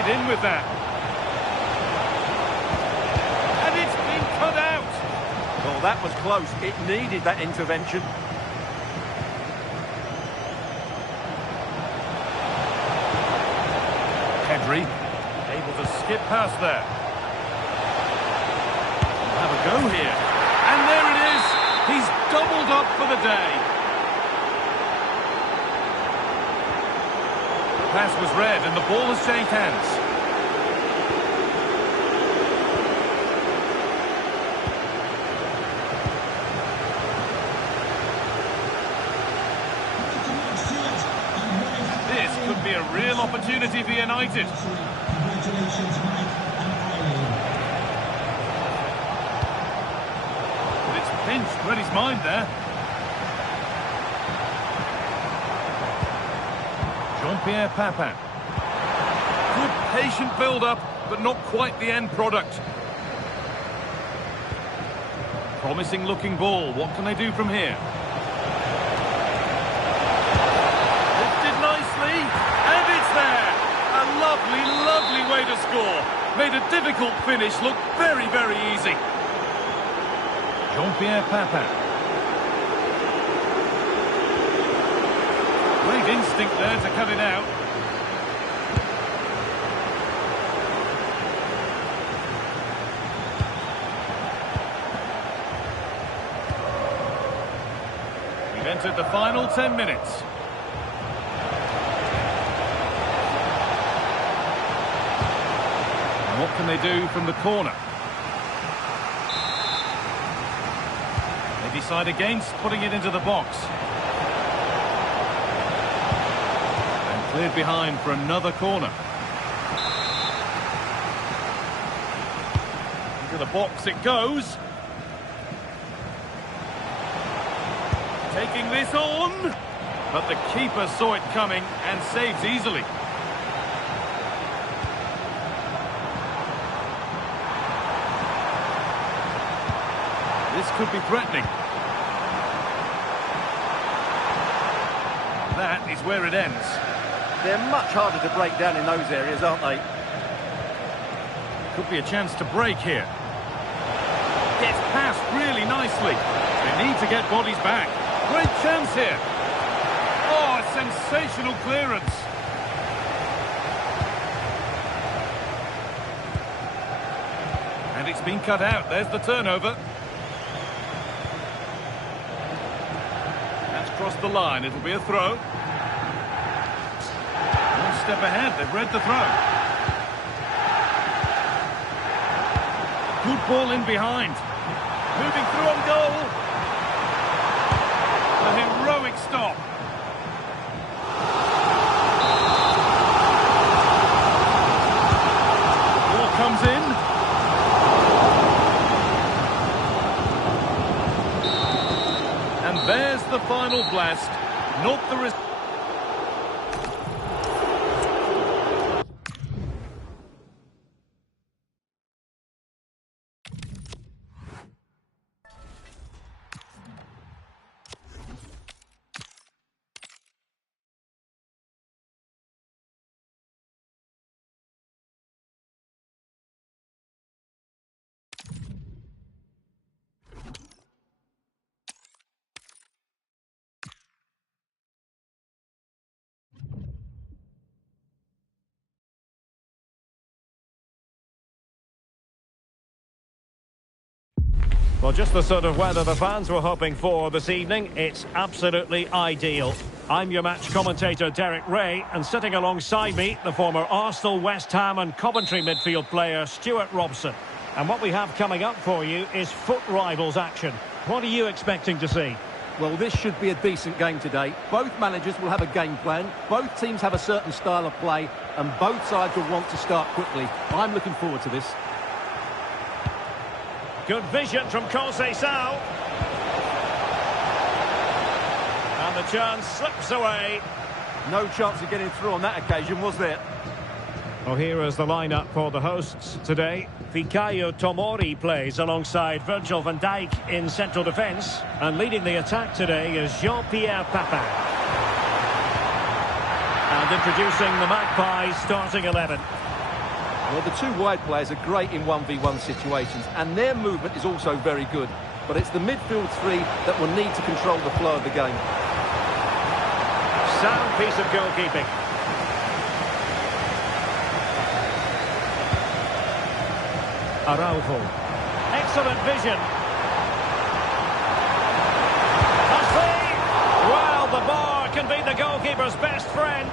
In with that. And it's been cut out. Well, that was close. It needed that intervention. Pedri, able to skip past there. Have a go here. And there it is. He's doubled up for the day. The pass was read and the ball has changed hands. This could be a real opportunity for United. Congratulations, Mike and Eileen. But it's pinched, read his mind there. Jean-Pierre Papin. Good patient build-up, but not quite the end product. Promising looking ball. What can they do from here? Lifted nicely, and it's there. A lovely, lovely way to score. Made a difficult finish look very, very easy. Jean-Pierre Papin. Great instinct there to cut it out. We've entered the final 10 minutes. And what can they do from the corner? They decide against putting it into the box. Cleared behind for another corner. Into the box it goes. Taking this on. But the keeper saw it coming and saves easily. This could be threatening. That is where it ends. They're much harder to break down in those areas, aren't they? Could be a chance to break here. Gets past really nicely. They need to get bodies back. Great chance here. Oh, a sensational clearance. And it's been cut out. There's the turnover. That's crossed the line. It'll be a throw. Step ahead, they've read the throw. Good ball in behind. Moving through on goal. A heroic stop. Ball comes in. And there's the final blast. Not the result. Well, just the sort of weather the fans were hoping for this evening. It's absolutely ideal. I'm your match commentator, Derek Ray, and sitting alongside me, the former Arsenal, West Ham and Coventry midfield player, Stuart Robson. And what we have coming up for you is foot rivals action. What are you expecting to see? Well, this should be a decent game today. Both managers will have a game plan. Both teams have a certain style of play, and both sides will want to start quickly. I'm looking forward to this. Good vision from Conceição. And the chance slips away. No chance of getting through on that occasion, was there? Well, here is the lineup for the hosts today. Fikayo Tomori plays alongside Virgil van Dijk in central defence. And leading the attack today is Jean-Pierre Papin. And introducing the Magpies starting 11. Well, the two wide players are great in 1v1 situations, and their movement is also very good. But it's the midfield three that will need to control the flow of the game. Sound piece of goalkeeping. Araujo. Excellent vision. the bar can be the goalkeeper's best friend.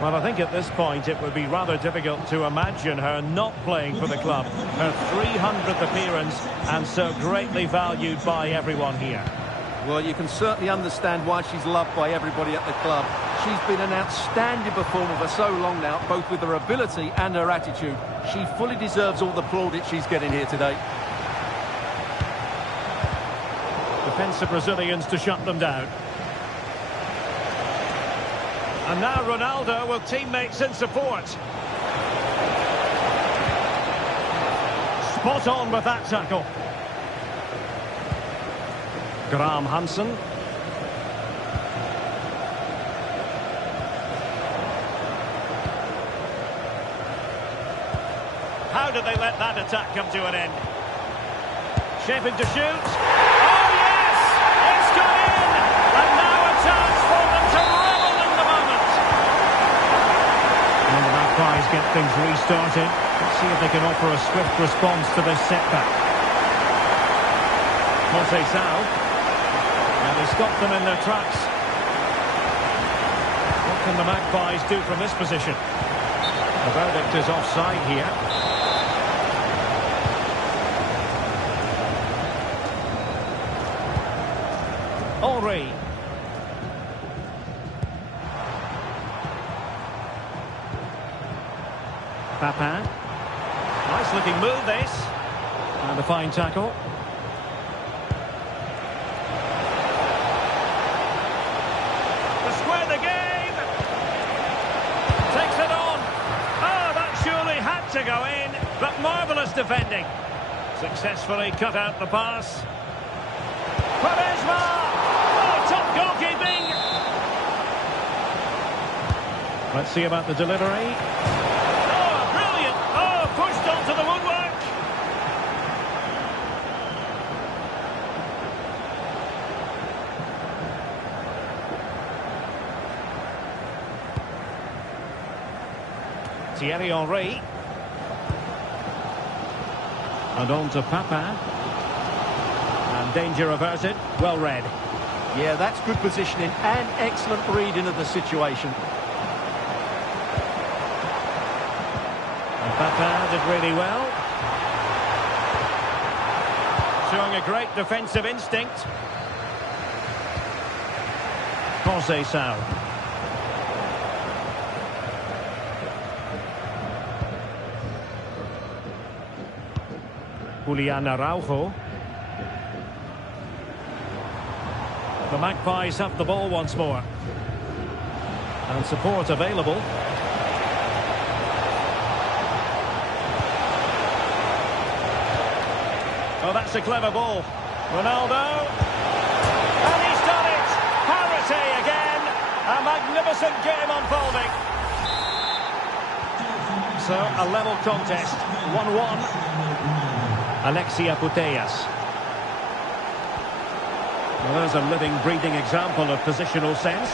Well, I think at this point it would be rather difficult to imagine her not playing for the club. Her 300th appearance, and so greatly valued by everyone here. Well, you can certainly understand why she's loved by everybody at the club. She's been an outstanding performer for so long now, both with her ability and her attitude. She fully deserves all the plaudits she's getting here today. Defensive Brazilians to shut them down. And now Ronaldo with teammates in support. Spot on with that tackle. Graham Hansen. How did they let that attack come to an end? Shaping to shoot. Oh yes! It's gone in! And now a chance for them to revel in the moment. And the Magpies get things restarted. Let's see if they can offer a swift response to this setback. Conceição. And they stop them in their tracks. What can the Magpies do from this position? The verdict is offside here. Henry. Papin. Nice looking move this. And a fine tackle. To square the game. Takes it on. Oh, that surely had to go in. But marvellous defending. Successfully cut out the pass. Quaresma! Oh, top goalkeeping! Let's see about the delivery. Oh, brilliant! Oh, pushed onto the woodwork. Thierry Henry. And on to Papin. And danger averted. Well read. Yeah, that's good positioning and excellent reading of the situation. And Papin did really well. Showing a great defensive instinct. Conceição. Julian Araujo. The Magpies have the ball once more. And support available. Oh, that's a clever ball. Ronaldo. And he's done it! Parity again! A magnificent game unfolding. So, a level contest. 1-1. Alexia Putellas. Well, there's a living, breathing example of positional sense.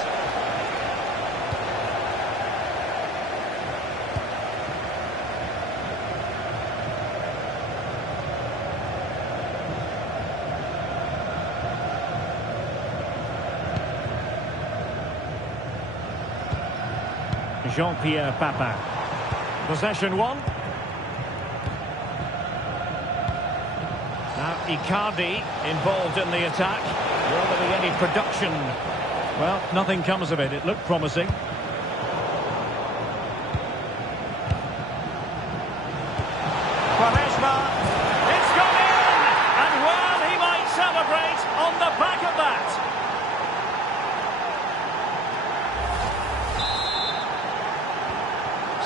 Jean-Pierre Papin. Possession one. Now Icardi involved in the attack. Will there be any production? Well, nothing comes of it. It looked promising. Quaresma. It's gone in! And well, he might celebrate on the back of that.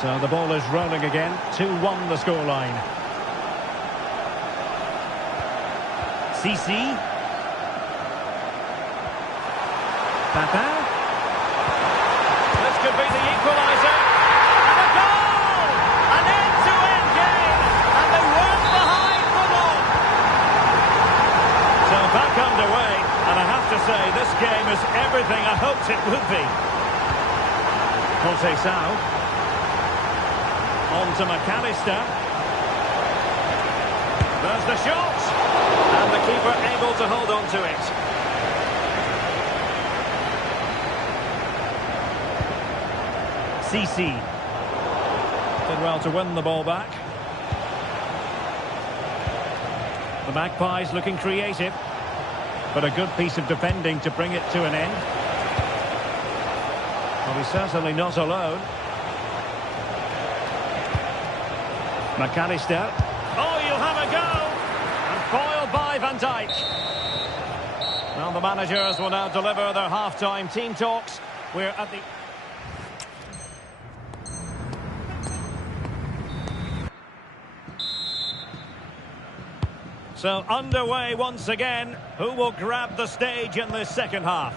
So the ball is rolling again. 2-1 the scoreline. Sisi. Papin. This could be the equaliser. And a goal! An end-to-end game. And they weren't behind for long. So back underway. And I have to say, this game is everything I hoped it would be. Conceição. On to McAllister. There's the shot. And the keeper able to hold on to it. CC. Did well to win the ball back. The Magpies looking creative. But a good piece of defending to bring it to an end. Well, he's certainly not alone. McAllister. Oh, you'll have a go! And foiled by Van Dijk. Well, the managers will now deliver their half-time team talks. We're at the... So underway once again. Who will grab the stage in this second half?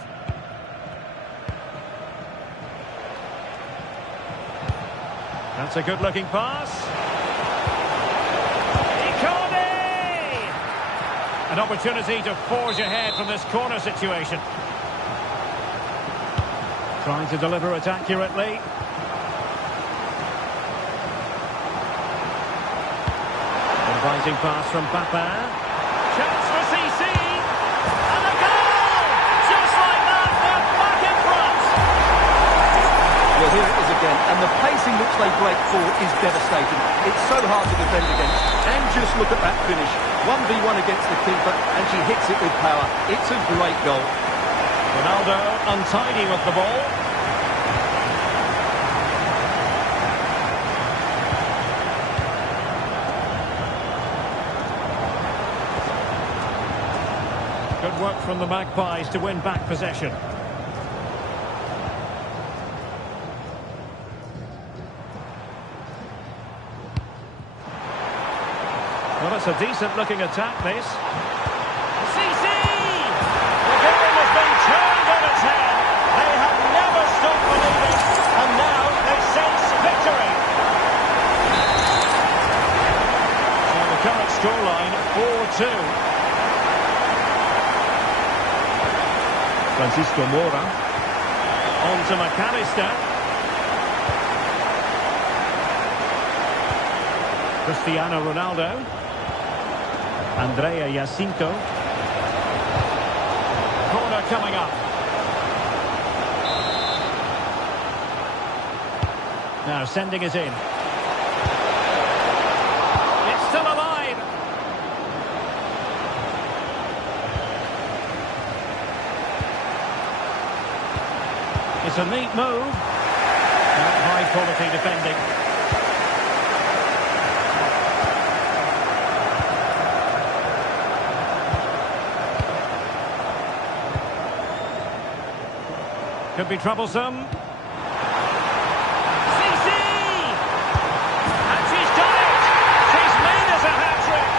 That's a good-looking pass. Icardi! An opportunity to forge ahead from this corner situation. Trying to deliver it accurately. Inviting pass from Papin. Chance for CC. And a goal! Just like that, they're back in front. Well, here it is again, and the pacing which they break forward is devastating. It's so hard to defend against. And just look at that finish. 1v1 against the keeper, and she hits it with power. It's a great goal. Ronaldo untidy with the ball. Good work from the Magpies to win back possession. Well, it's a decent-looking attack, this. CC! The game has been turned on its head. They have never stopped believing, and now they sense victory. So the current scoreline, 4-2. Francisco Moura. On to McAllister. Cristiano Ronaldo. Andrea Jacinto. Corner coming up. Now sending it in. It's still alive. It's a neat move. High quality defending. Could be troublesome. CC! And she's done it! She's made us a hat-trick!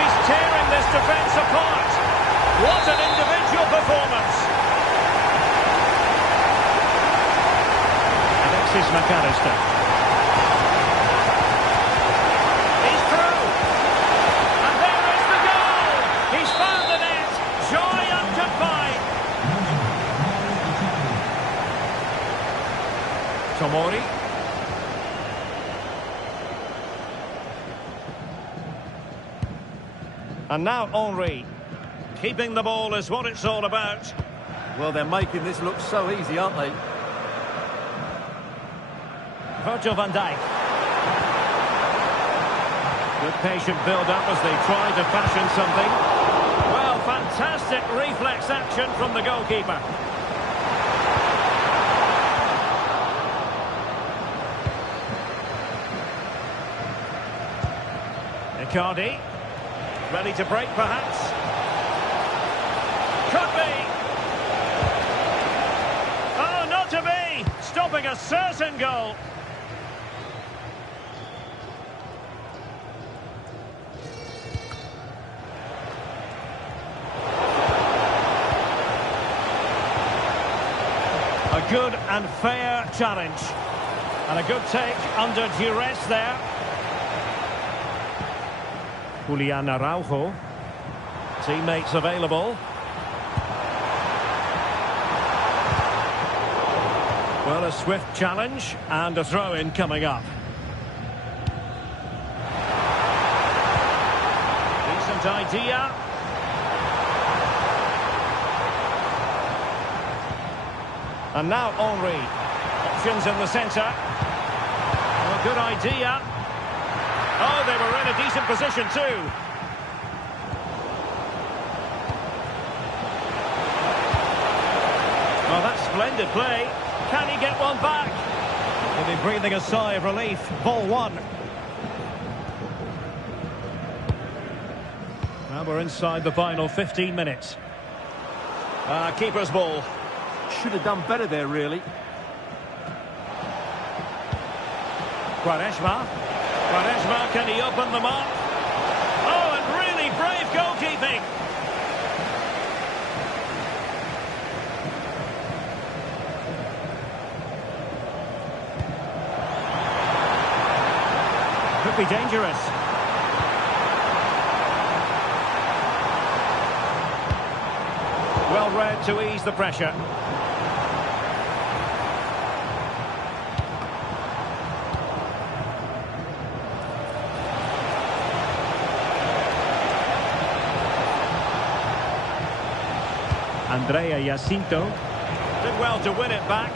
She's tearing this defence apart! What an individual performance! Alexis McAllister. He's through! And there is the goal! He's found the net! Joy unconfined! Tomori. And now Henry. Keeping the ball is what it's all about. Well, they're making this look so easy, aren't they? Virgil van Dijk. Good patient build-up as they try to fashion something. Well, fantastic reflex action from the goalkeeper. Icardi. Ready to break, perhaps. Could be. Oh, not to be. Stopping a certain goal. A good and fair challenge. And a good take under duress there. Julian Araujo. Teammates available. Well, a swift challenge and a throw-in coming up. idea. And now Henry. Options in the centre. Oh, good idea. Oh, they were in a decent position too. Oh, that's splendid play. Can he get one back? He'll be breathing a sigh of relief. Ball one. Now we're inside the final 15 minutes. Keeper's ball. Should have done better there, really. Quaresma. Quaresma, can he open them up? Oh, and really brave goalkeeping. Could be dangerous. Well read to ease the pressure. Andrea Jacinto did well to win it back.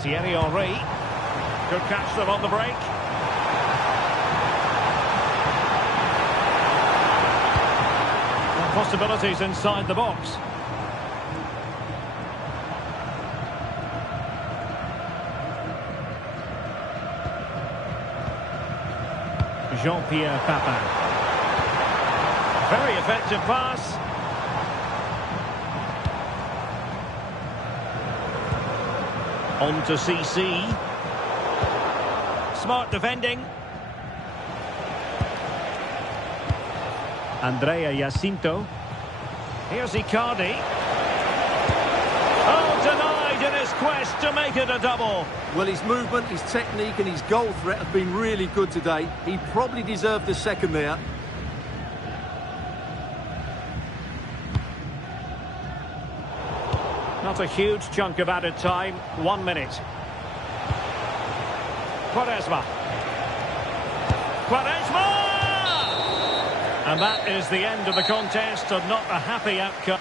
Thierry Henry could catch them on the break. Possibilities inside the box. Jean-Pierre Papin. Very effective pass. On to CC. Smart defending. Andrea Jacinto. Here's Icardi. Oh, denied in his quest to make it a double. Well, his movement, his technique and his goal threat have been really good today. He probably deserved a second there. Not a huge chunk of added time. 1 minute. Quaresma. Quaresma! And that is the end of the contest, and not a happy outcome.